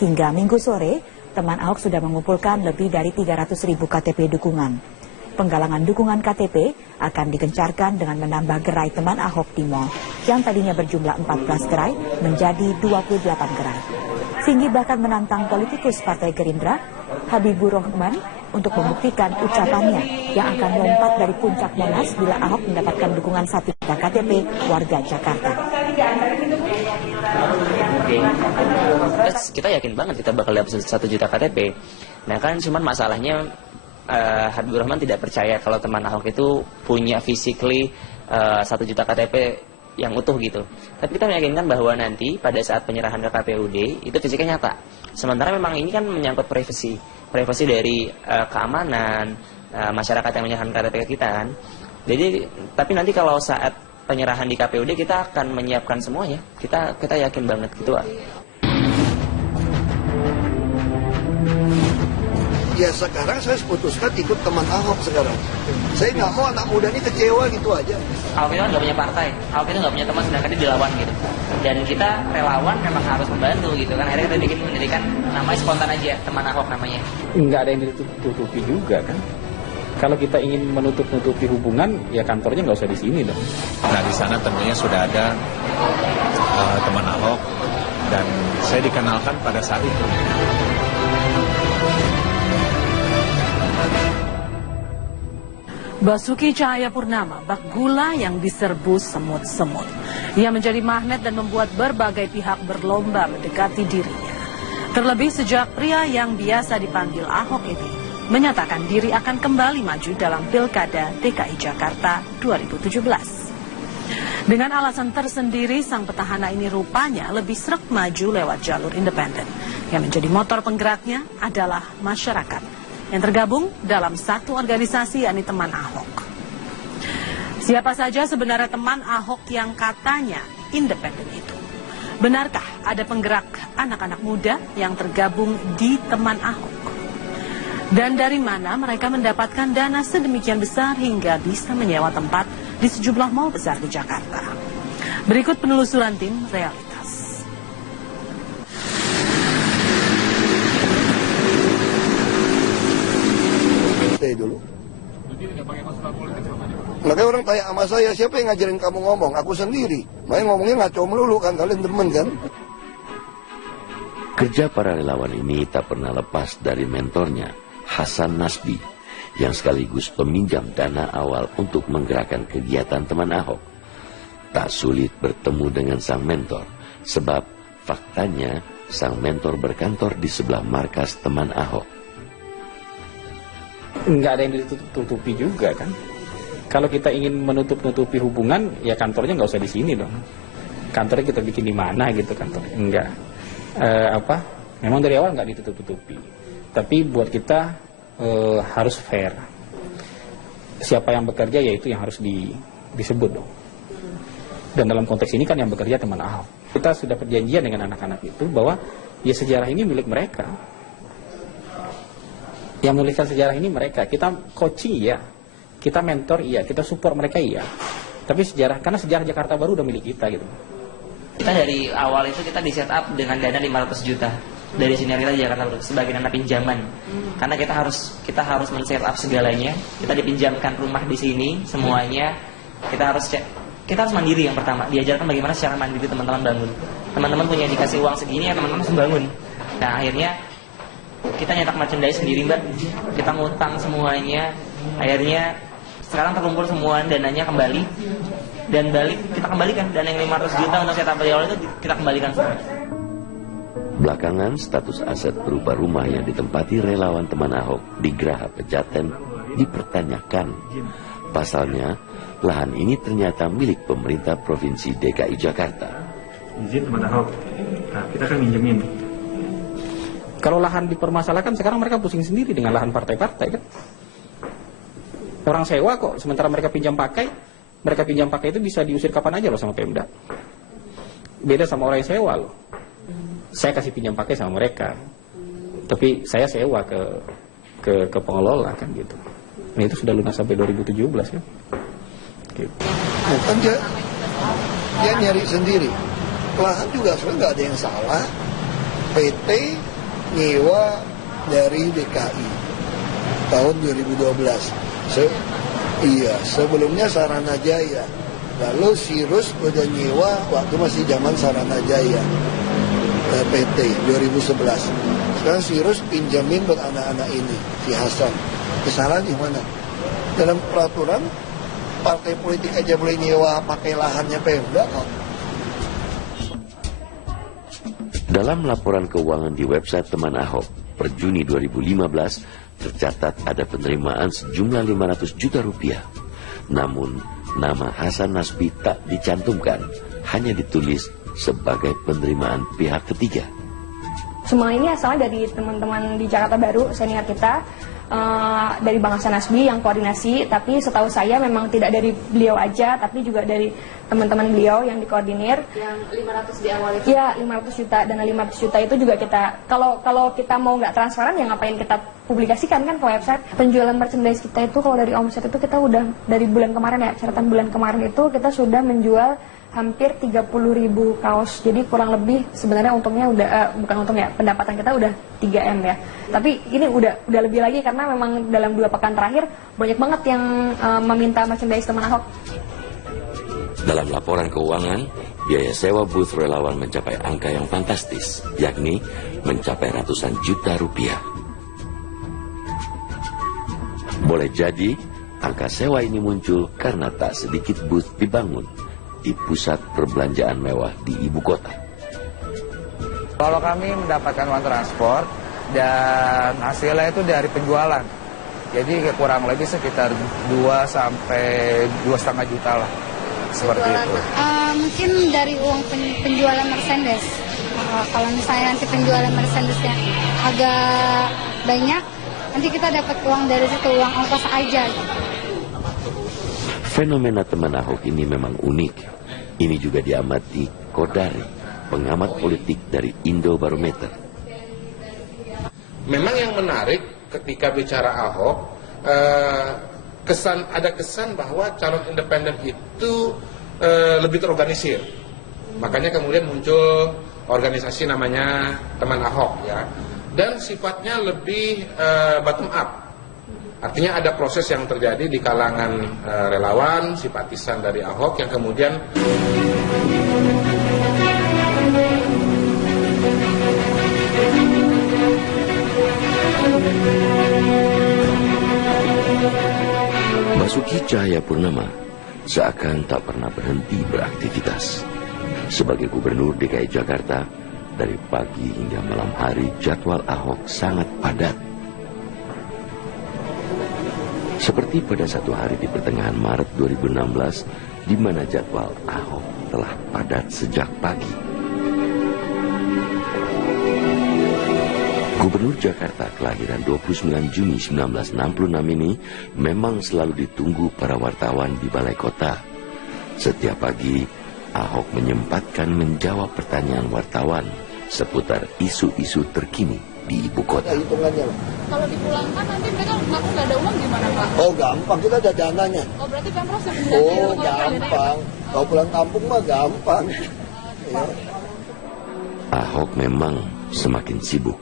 Hingga Minggu sore, teman Ahok sudah mengumpulkan lebih dari 300.000 KTP dukungan. Penggalangan dukungan KTP akan digencarkan dengan menambah gerai teman Ahok di mal, yang tadinya berjumlah 14 gerai menjadi 28 gerai. Singgih bahkan menantang politikus Partai Gerindra, Habibur Rahman, untuk membuktikan ucapannya yang akan lompat dari puncak Monas bila Ahok mendapatkan dukungan 1 juta KTP warga Jakarta. Kita yakin banget kita bakal dapat 1 juta KTP. Nah kan cuman masalahnya Habibur Rahman tidak percaya kalau teman Ahok itu punya physically 1 juta KTP yang utuh gitu. Tapi kita meyakinkan bahwa nanti pada saat penyerahan ke KPUD itu fisiknya nyata. Sementara memang ini kan menyangkut privasi dari keamanan masyarakat yang menyerahkan KTP ke kita kan. Jadi tapi nanti kalau saat penyerahan di KPUD kita akan menyiapkan semuanya. Kita yakin banget gitu. Ya sekarang saya putuskan ikut teman Ahok sekarang. Saya nggak mau anak muda ini kecewa gitu aja. Ahok itu nggak punya partai, Ahok itu nggak punya teman, sedangkan dia dilawan gitu. Dan kita relawan memang harus membantu gitu kan. Akhirnya kita mendirikan namanya spontan aja, teman Ahok namanya. Nggak ada yang ditutupi juga kan. Kalau kita ingin menutup-nutupi hubungan, ya kantornya nggak usah di sini dong. Nah di sana tentunya sudah ada teman Ahok dan saya dikenalkan pada saat itu. Basuki Cahayapurnama, bak gula yang diserbu semut-semut. Ia menjadi magnet dan membuat berbagai pihak berlomba mendekati dirinya. Terlebih sejak pria yang biasa dipanggil Ahok ini menyatakan diri akan kembali maju dalam Pilkada DKI Jakarta 2017. Dengan alasan tersendiri, sang petahana ini rupanya lebih sreg maju lewat jalur independen. Yang menjadi motor penggeraknya adalah masyarakat yang tergabung dalam satu organisasi, yakni Teman Ahok. Siapa saja sebenarnya teman Ahok yang katanya independen itu? Benarkah ada penggerak anak-anak muda yang tergabung di Teman Ahok? Dan dari mana mereka mendapatkan dana sedemikian besar hingga bisa menyewa tempat di sejumlah mal besar di Jakarta? Berikut penelusuran tim Realitas. Dulu. Makanya orang tanya sama saya, siapa yang ngajarin kamu ngomong? Aku sendiri. Makanya ngomongnya ngaco melulu kan, kalian demen kan? Kerja para relawan ini tak pernah lepas dari mentornya, Hasan Nasbi, yang sekaligus peminjam dana awal untuk menggerakkan kegiatan Teman Ahok. Tak sulit bertemu dengan sang mentor, sebab faktanya sang mentor berkantor di sebelah markas Teman Ahok. Nggak ada yang ditutup-tutupi juga kan. Kalau kita ingin menutup-nutupi hubungan, ya kantornya nggak usah di sini dong. Kantornya kita bikin di mana gitu kantor. Enggak. Memang dari awal nggak ditutup-tutupi. Tapi buat kita harus fair. Siapa yang bekerja, ya itu yang harus disebut dong. Dan dalam konteks ini kan yang bekerja Teman Ahok. Kita sudah perjanjian dengan anak-anak itu bahwa ya sejarah ini milik mereka. Yang menuliskan sejarah ini mereka. Kita coaching iya, kita mentor iya, kita support mereka iya. Tapi karena sejarah Jakarta Baru udah milik kita gitu. Kita dari awal itu kita di set up dengan dana 500 juta dari Sinergita Jakarta Baru sebagai dana pinjaman. Karena kita harus men-set up segalanya. Kita dipinjamkan rumah di sini semuanya. Kita harus mandiri yang pertama. Diajarkan bagaimana secara mandiri teman-teman bangun. Teman-teman punya dikasih uang segini ya teman-teman harus bangun. Nah akhirnya kita nyetak merchandise sendiri mbak, kita ngutang semuanya, akhirnya sekarang terkumpul semua dananya kembali dan kita kembalikan dana yang 500 juta untuk setup di awal itu kita kembalikan semua. Belakangan status aset berupa rumah yang ditempati relawan Teman Ahok di Geraha Pejaten dipertanyakan. Pasalnya lahan ini ternyata milik pemerintah Provinsi DKI Jakarta. Izin Teman Ahok, nah, kita kan minjemin. Kalau lahan dipermasalahkan, sekarang mereka pusing sendiri dengan lahan partai-partai kan. Orang sewa kok, sementara mereka pinjam pakai itu bisa diusir kapan aja loh sama Pemda. Beda sama orang yang sewa loh. Saya kasih pinjam pakai sama mereka, tapi saya sewa ke pengelola kan gitu. Nah itu sudah lunas sampai 2017 kan. Gitu. Bukan dia nyari sendiri. Lahan juga sebenarnya nggak ada yang salah. PT nyewa dari DKI tahun 2012. Sebelumnya Saranajaya. Lalu Sirus udah nyewa waktu masih zaman Saranajaya. PT 2011. Sekarang Sirus pinjamin buat anak-anak ini, si Hasan. Kesalahan di mana? Dalam peraturan partai politik aja boleh nyewa pakai lahannya Pemda kok. Dalam laporan keuangan di website Teman Ahok per Juni 2015 tercatat ada penerimaan sejumlah 500 juta rupiah. Namun nama Hasan Nasbi tak dicantumkan, hanya ditulis sebagai penerimaan pihak ketiga. Semua ini asalnya dari teman-teman di Jakarta Baru, senior kita, dari Bang Hasan Nasbi yang koordinasi, tapi setahu saya memang tidak dari beliau aja, tapi juga dari teman-teman beliau yang dikoordinir. Yang 500 di awal itu? Ya, 500 juta, dan 500 juta itu juga kita, kalau kita mau nggak transparan ya ngapain kita publikasikan kan ke website. Penjualan merchandise kita itu kalau dari omset itu kita udah, dari bulan kemarin ya, catatan bulan kemarin itu kita sudah menjual hampir 30.000 kaos. Jadi kurang lebih sebenarnya untungnya udah bukan untungnya, pendapatan kita udah 3M ya. Tapi ini udah lebih lagi karena memang dalam 2 pekan terakhir banyak banget yang meminta merchandise Teman Ahok. Dalam laporan keuangan, biaya sewa booth relawan mencapai angka yang fantastis, yakni mencapai ratusan juta rupiah. Boleh jadi angka sewa ini muncul karena tak sedikit booth dibangun di pusat perbelanjaan mewah di ibu kota. Kalau kami mendapatkan uang transport dan hasilnya itu dari penjualan. Jadi kurang lebih sekitar 2 sampai 2,5 juta lah. Seperti itu. Mungkin dari uang penjualan merchandise. Kalau misalnya nanti penjualan Mercedesnya agak banyak, nanti kita dapat uang dari situ, uang ongkos aja. Fenomena teman Ahok ini memang unik. Ini juga diamati Kodari, pengamat politik dari Indobarometer. Memang yang menarik ketika bicara Ahok, ada kesan bahwa calon independen itu lebih terorganisir. Makanya kemudian muncul organisasi namanya Teman Ahok, ya, dan sifatnya lebih bottom up. Artinya ada proses yang terjadi di kalangan relawan, simpatisan dari Ahok yang kemudian Basuki Cahayapurnama seakan tak pernah berhenti beraktivitas. Sebagai Gubernur DKI Jakarta, dari pagi hingga malam hari jadwal Ahok sangat padat. Seperti pada satu hari di pertengahan Maret 2016, di mana jadwal Ahok telah padat sejak pagi. Gubernur Jakarta kelahiran 29 Juni 1966 ini memang selalu ditunggu para wartawan di Balai Kota. Setiap pagi, Ahok menyempatkan menjawab pertanyaan wartawan seputar isu-isu terkini di ibu kota. Kalau dipulangkan nanti mereka ngaku nggak ada uang gimana Pak? Oh gampang, kita ada dananya. Oh berarti Pemprov yang Oh gampang, kalau pulang kampung mah gampang. Ya. Ahok memang semakin sibuk.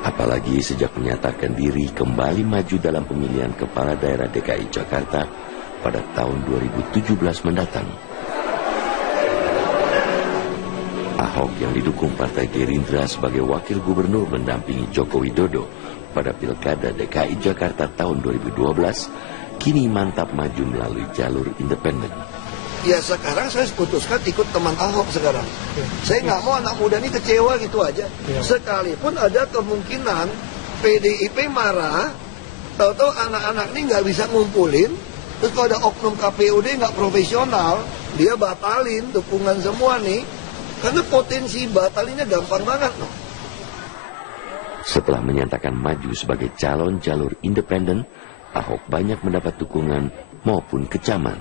Apalagi sejak menyatakan diri kembali maju dalam pemilihan kepala daerah DKI Jakarta pada tahun 2017 mendatang. Ahok yang didukung Partai Gerindra sebagai wakil gubernur mendampingi Joko Widodo pada Pilkada DKI Jakarta tahun 2012, kini mantap maju melalui jalur independen. Ya sekarang saya putuskan ikut Teman Ahok sekarang. Saya nggak mau anak muda ini kecewa gitu aja. Sekalipun ada kemungkinan PDIP marah, tahu-tahu anak-anak ini nggak bisa ngumpulin, terus kalau ada oknum KPUD nggak profesional, dia batalin dukungan semua nih. Karena potensi batalinnya gampang banget loh. Setelah menyatakan maju sebagai calon jalur independen, Ahok banyak mendapat dukungan maupun kecaman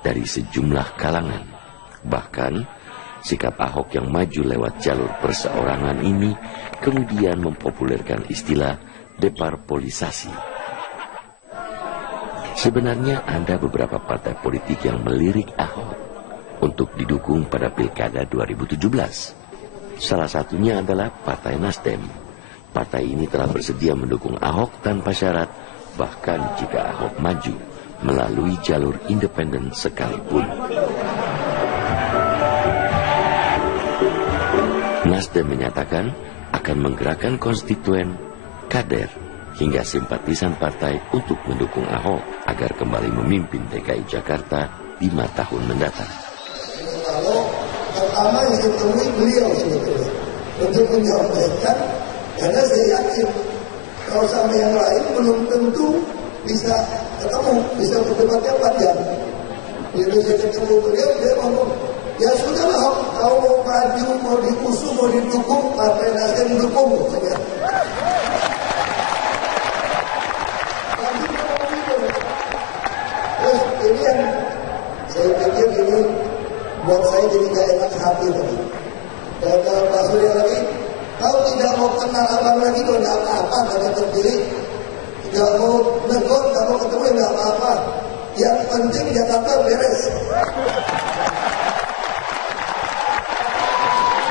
dari sejumlah kalangan. Bahkan, sikap Ahok yang maju lewat jalur perseorangan ini kemudian mempopulerkan istilah deparpolisasi. Sebenarnya ada beberapa partai politik yang melirik Ahok untuk didukung pada Pilkada 2017. Salah satunya adalah Partai Nasdem. Partai ini telah bersedia mendukung Ahok tanpa syarat, bahkan jika Ahok maju melalui jalur independen sekalipun. Nasdem menyatakan akan menggerakkan konstituen, kader, hingga simpatisan partai untuk mendukung Ahok agar kembali memimpin DKI Jakarta 5 tahun mendatang. Kalau pertama yang ditemui beliau sebetulnya untuk menyampaikan, karena saya yakin kalau sama yang lain belum tentu bisa ketemu, bisa berdebatnya panjang. Begitu saya ketemu beliau, dia ngomong, ya sudahlah, kalau mau maju, mau diusung, mau didukung, Partai Nasdem dukung. Terus ini yang saya pikir ini buat saya jadi gak enak hati tadi. Kata Pak Surya lagi, kau tidak mau kenal abang lagi, kau gak apa-apa, karena terpilih. Gak mau negor, gak mau ketemu, gak apa-apa. Yang penting Jakarta beres.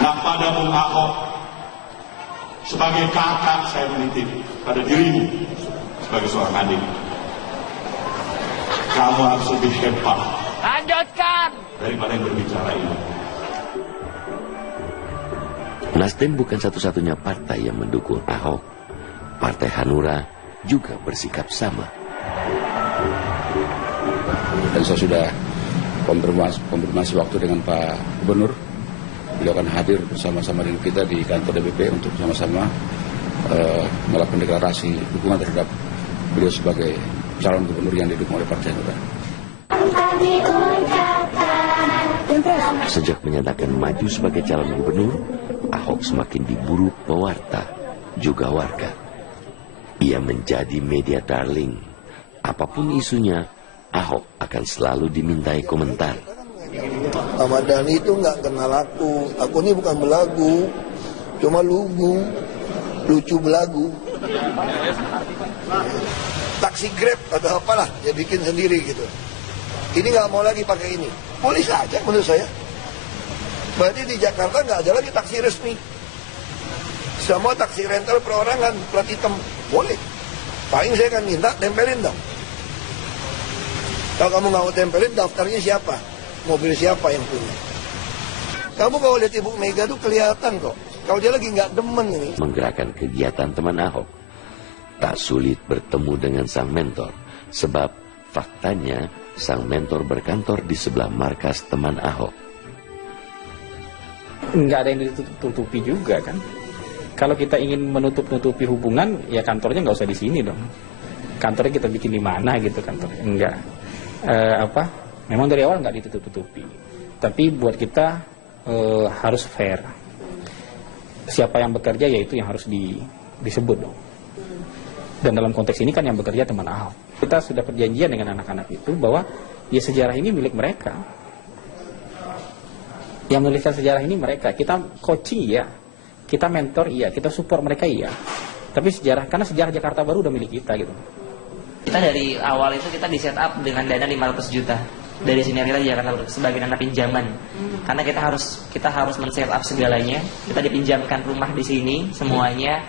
Nah pada Bung Ahok, sebagai kakak saya menitip pada dirimu sebagai seorang adik. Kamu harus lebih hebat. Lanjutkan! Daripada yang berbicara ini. Nasdem bukan satu-satunya partai yang mendukung Ahok. Partai Hanura juga bersikap sama. Dan saya sudah konfirmasi waktu dengan Pak Gubernur. Beliau akan hadir bersama-sama dengan kita di kantor DPP untuk sama-sama melakukan deklarasi dukungan terhadap beliau sebagai calon gubernur yang didukung oleh Partai Hanura. Sejak menyatakan maju sebagai calon gubernur, Ahok semakin diburu pewarta, juga warga. Ia menjadi media darling. Apapun isunya, Ahok akan selalu dimintai komentar. Ahmad Dhani itu nggak kenal aku. Aku ini bukan belagu, cuma lucu belagu. Taksi Grab atau apalah, dia bikin sendiri gitu. Ini nggak mau lagi pakai ini. Boleh saja menurut saya. Berarti di Jakarta nggak ada lagi taksi resmi. Semua taksi rental perorangan, plat hitam. Boleh. Paling saya akan minta tempelin dong. Kalau kamu nggak mau tempelin, daftarnya siapa? Mobil siapa yang punya? Kamu kalau lihat Ibu Mega tuh kelihatan kok. Kalau dia lagi nggak demen ini. Menggerakkan kegiatan teman Ahok. Tak sulit bertemu dengan sang mentor. Sebab faktanya sang mentor berkantor di sebelah markas teman Ahok. Nggak ada yang ditutup-tutupi juga kan. Kalau kita ingin menutup-nutupi hubungan, ya kantornya nggak usah di sini dong. Kantornya kita bikin di mana gitu kantor. Enggak. Memang dari awal nggak ditutup-tutupi. Tapi buat kita harus fair. Siapa yang bekerja ya itu yang harus disebut dong. Dan dalam konteks ini kan yang bekerja teman Ahok. Kita sudah perjanjian dengan anak-anak itu bahwa ya sejarah ini milik mereka. Yang menuliskan sejarah ini mereka. Kita coaching ya, kita mentor iya, kita support mereka iya. Tapi karena sejarah Jakarta Baru udah milik kita gitu. Kita dari awal itu kita di set up dengan dana 500 juta dari senior kita di Jakarta Baru sebagai dana pinjaman. Karena kita harus men-set up segalanya. Kita dipinjamkan rumah di sini semuanya.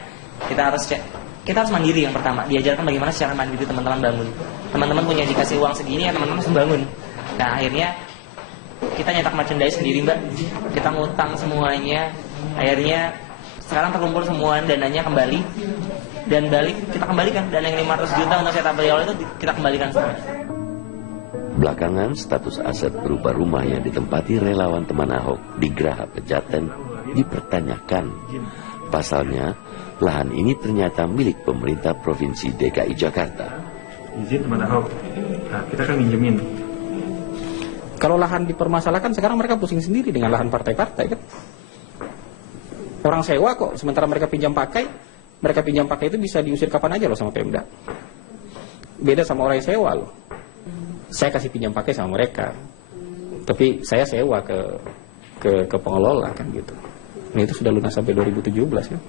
Kita harus mandiri yang pertama. Diajarkan bagaimana secara mandiri teman-teman bangun. Teman-teman punya dikasih uang segini ya teman-teman harus bangun. Nah akhirnya kita nyetak merchandise sendiri mbak. Kita ngutang semuanya. Akhirnya sekarang terkumpul semua dananya kembali. Dan kita kembalikan. Dan yang 500 juta untuk setup dari awal itu kita kembalikan semua. Belakangan status aset berupa rumah yang ditempati relawan teman Ahok di Geraha Pejaten dipertanyakan. Pasalnya, lahan ini ternyata milik pemerintah Provinsi DKI Jakarta. Izin teman Ahok, kita kan minjemin. Kalau lahan dipermasalahkan, sekarang mereka pusing sendiri dengan lahan partai-partai kan. Orang sewa kok, sementara mereka pinjam pakai itu bisa diusir kapan aja loh sama Pemda. Beda sama orang yang sewa loh. Saya kasih pinjam pakai sama mereka, tapi saya sewa ke pengelola kan gitu. Nah itu sudah lunas sampai 2017 kan.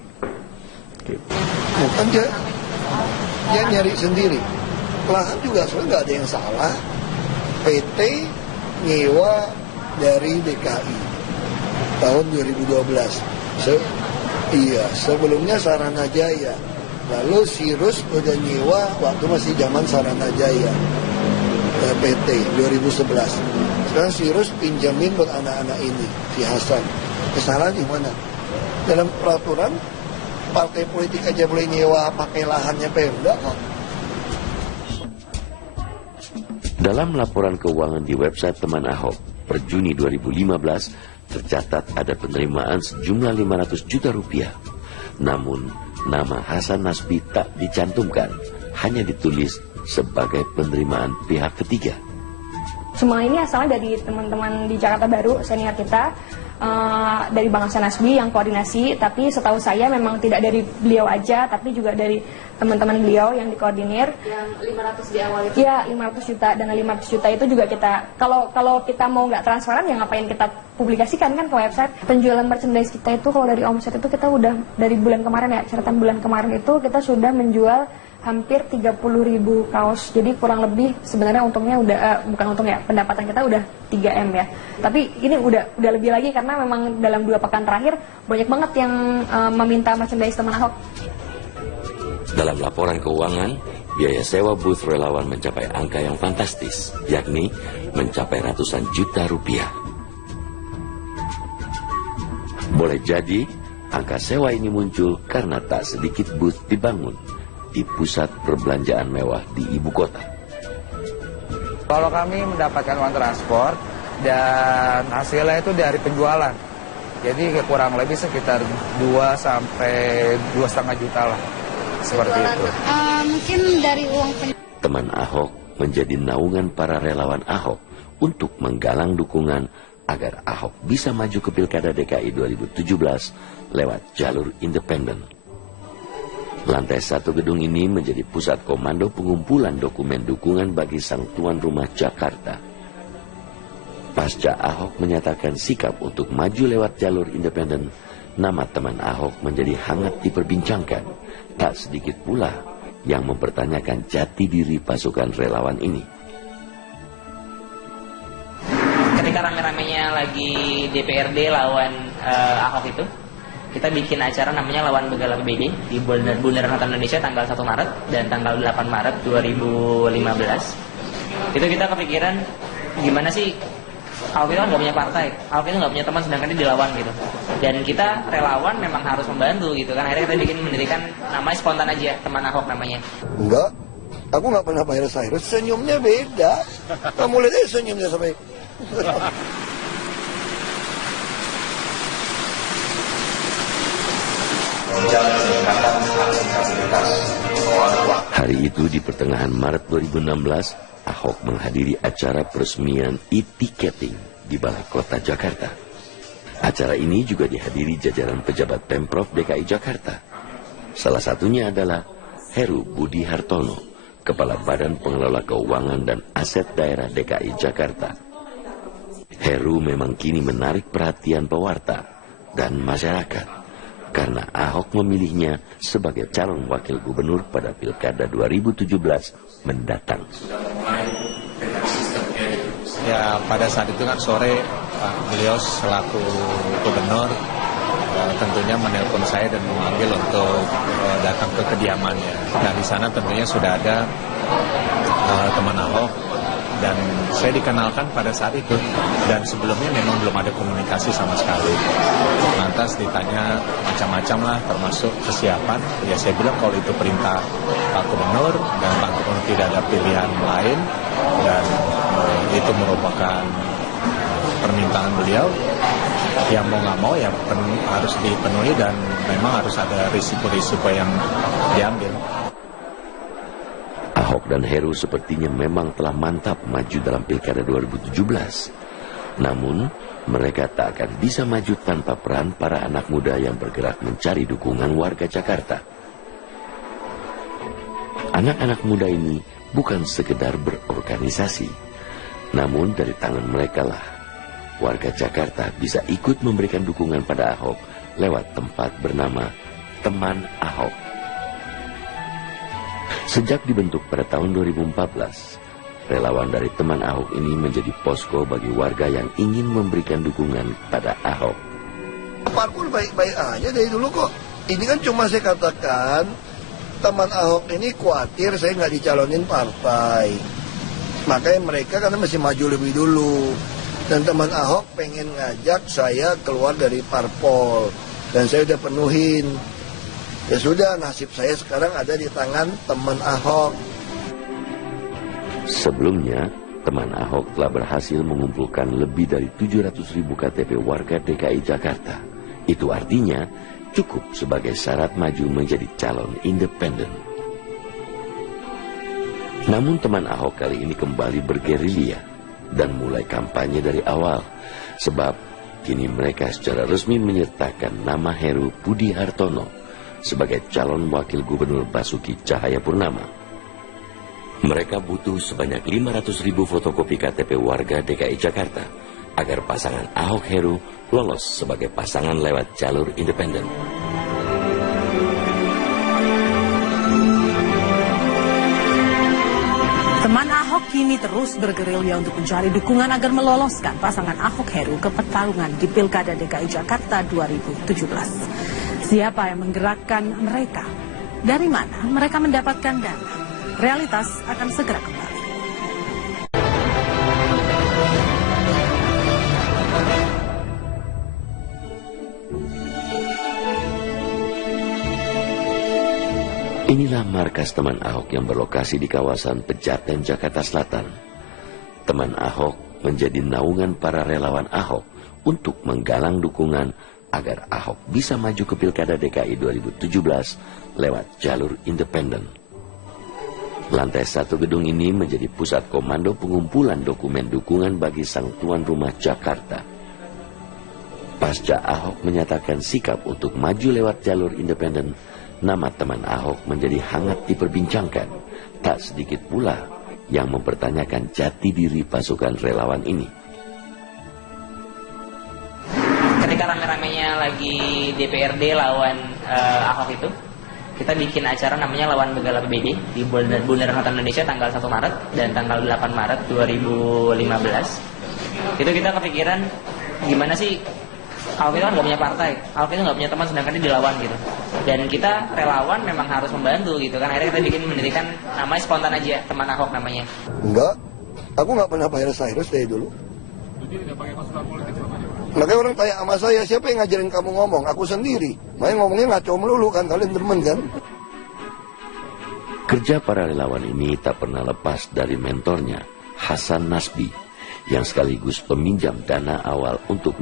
Gitu. Bukan dia nyari sendiri. Lahan juga sebenarnya nggak ada yang salah. PT nyewa dari DKI tahun 2012. Sebelumnya Saranajaya. Lalu Sirus udah nyewa waktu masih zaman Saranajaya. PT 2011. Sekarang Sirus pinjamin buat anak-anak ini, si Hasan. Kesalahan di mana? Dalam peraturan partai politik aja boleh nyewa pakai lahannya Pemda kok. Dalam laporan keuangan di website teman Ahok per Juni 2015 tercatat ada penerimaan sejumlah 500 juta rupiah. Namun nama Hasan Nasbi tak dicantumkan, hanya ditulis sebagai penerimaan pihak ketiga. Semua ini asalnya dari teman-teman di Jakarta Baru, senior kita, dari Bang Hasan Nasbi yang koordinasi, tapi setahu saya memang tidak dari beliau aja, tapi juga dari teman-teman beliau yang dikoordinir. Yang 500 di awal itu? Iya, 500 juta, dan 500 juta itu juga kita, kalau kita mau nggak transparan, ya ngapain kita publikasikan kan ke website. Penjualan merchandise kita itu, kalau dari omset itu kita udah, dari bulan kemarin ya, catatan bulan kemarin itu kita sudah menjual hampir 30.000 kaos. Jadi kurang lebih sebenarnya untungnya udah bukan untung ya, pendapatan kita udah 3M ya. Tapi ini udah lebih lagi karena memang dalam 2 pekan terakhir banyak banget yang meminta merchandise teman Ahok. Dalam laporan keuangan, biaya sewa booth relawan mencapai angka yang fantastis, yakni mencapai ratusan juta rupiah. Boleh jadi, angka sewa ini muncul karena tak sedikit booth dibangun di pusat perbelanjaan mewah di ibu kota. Kalau kami mendapatkan uang transport dan hasilnya itu dari penjualan. Jadi kurang lebih sekitar 2 sampai 2,5 juta lah. Seperti itu. Mungkin dari uang Teman Ahok menjadi naungan para relawan Ahok untuk menggalang dukungan agar Ahok bisa maju ke Pilkada DKI 2017 lewat jalur independen. Lantai 1 gedung ini menjadi pusat komando pengumpulan dokumen dukungan bagi sang tuan rumah Jakarta. Pasca Ahok menyatakan sikap untuk maju lewat jalur independen, nama teman Ahok menjadi hangat diperbincangkan. Tak sedikit pula yang mempertanyakan jati diri pasukan relawan ini. Ketika rame-ramenya lagi DPRD lawan Ahok itu, kita bikin acara namanya Lawan Begal PBB di Bundaran Hotel Indonesia tanggal 1 Maret dan tanggal 8 Maret 2015. Itu kita kepikiran gimana sih, Ahok itu kan nggak punya partai, Ahok itu nggak punya teman, sedangkan dia dilawan gitu. Dan kita relawan memang harus membantu gitu kan. Akhirnya kita mendirikan namanya spontan aja, Teman Ahok namanya. Enggak, aku nggak pernah bayar Cyrus, senyumnya beda. Kamu lihat aja senyumnya sampai. Hari itu di pertengahan Maret 2016, Ahok menghadiri acara peresmian e-ticketing di Balai Kota Jakarta. Acara ini juga dihadiri jajaran pejabat Pemprov DKI Jakarta. Salah satunya adalah Heru Budi Hartono, Kepala Badan Pengelola Keuangan dan Aset Daerah DKI Jakarta. Heru memang kini menarik perhatian pewarta dan masyarakat karena Ahok memilihnya sebagai calon wakil gubernur pada Pilkada 2017 mendatang. Ya, pada saat itu kan sore Pak beliau selaku gubernur tentunya menelpon saya dan memanggil untuk datang ke kediamannya. Nah, di sana tentunya sudah ada teman Ahok dan saya dikenalkan pada saat itu, dan sebelumnya memang belum ada komunikasi sama sekali. Lantas ditanya macam-macam lah, termasuk kesiapan. Ya saya bilang kalau itu perintah Pak Gubernur dan Pak Gubernur tidak ada pilihan lain dan itu merupakan permintaan beliau, yang mau nggak mau ya harus dipenuhi dan memang harus ada risiko-risiko yang diambil. Ahok dan Heru sepertinya memang telah mantap maju dalam Pilkada 2017. Namun, mereka tak akan bisa maju tanpa peran para anak muda yang bergerak mencari dukungan warga Jakarta. Anak-anak muda ini bukan sekedar berorganisasi, namun dari tangan mereka lah warga Jakarta bisa ikut memberikan dukungan pada Ahok lewat tempat bernama Teman Ahok. Sejak dibentuk pada tahun 2014, relawan dari Teman Ahok ini menjadi posko bagi warga yang ingin memberikan dukungan pada Ahok. Parpol baik-baik aja dari dulu kok. Ini kan cuma saya katakan, Teman Ahok ini khawatir saya nggak dicalonin partai. Makanya mereka karena masih maju lebih dulu. Dan Teman Ahok pengen ngajak saya keluar dari parpol. Dan saya udah penuhin. Ya sudah, nasib saya sekarang ada di tangan Teman Ahok. Sebelumnya, Teman Ahok telah berhasil mengumpulkan lebih dari 700.000 KTP warga DKI Jakarta. Itu artinya cukup sebagai syarat maju menjadi calon independen. Namun Teman Ahok kali ini kembali bergerilya dan mulai kampanye dari awal. Sebab kini mereka secara resmi menyertakan nama Heru Budi Hartono sebagai calon wakil gubernur Basuki Cahayapurnama. Mereka butuh sebanyak 500.000 fotokopi KTP warga DKI Jakarta agar pasangan Ahok Heru lolos sebagai pasangan lewat jalur independen. Teman Ahok kini terus bergerilya untuk mencari dukungan agar meloloskan pasangan Ahok Heru ke pertarungan di Pilkada DKI Jakarta 2017. Siapa yang menggerakkan mereka? Dari mana mereka mendapatkan dana? Realitas akan segera kembali. Inilah markas Teman Ahok yang berlokasi di kawasan Pejaten, Jakarta Selatan. Teman Ahok menjadi naungan para relawan Ahok untuk menggalang dukungan agar Ahok bisa maju ke Pilkada DKI 2017 lewat jalur independen. Lantai 1 gedung ini menjadi pusat komando pengumpulan dokumen dukungan bagi sang tuan rumah Jakarta. Pasca Ahok menyatakan sikap untuk maju lewat jalur independen, nama teman Ahok menjadi hangat diperbincangkan. Tak sedikit pula yang mempertanyakan jati diri pasukan relawan ini. Ketika rame-ramenya lagi DPRD lawan Ahok itu, kita bikin acara namanya Lawan Begal APBD di Bundaran Hotel Indonesia tanggal 1 Maret dan tanggal 8 Maret 2015. Itu kita kepikiran gimana sih, Ahok itu kan gak punya partai, Ahok itu gak punya teman, sedangkan dia dilawan gitu. Dan kita relawan memang harus membantu gitu kan. Akhirnya kita bikin mendirikan namanya spontan aja, teman Ahok namanya. Enggak, aku gak pernah bayar Cyrus dari dulu. Makanya orang tanya sama saya, siapa yang ngajarin kamu ngomong? Aku sendiri. Makanya ngomongnya ngaco melulu kan, kalian demen kan? Kerja para relawan ini tak pernah lepas dari mentornya, Hasan Nasbi, yang sekaligus peminjam dana awal untuk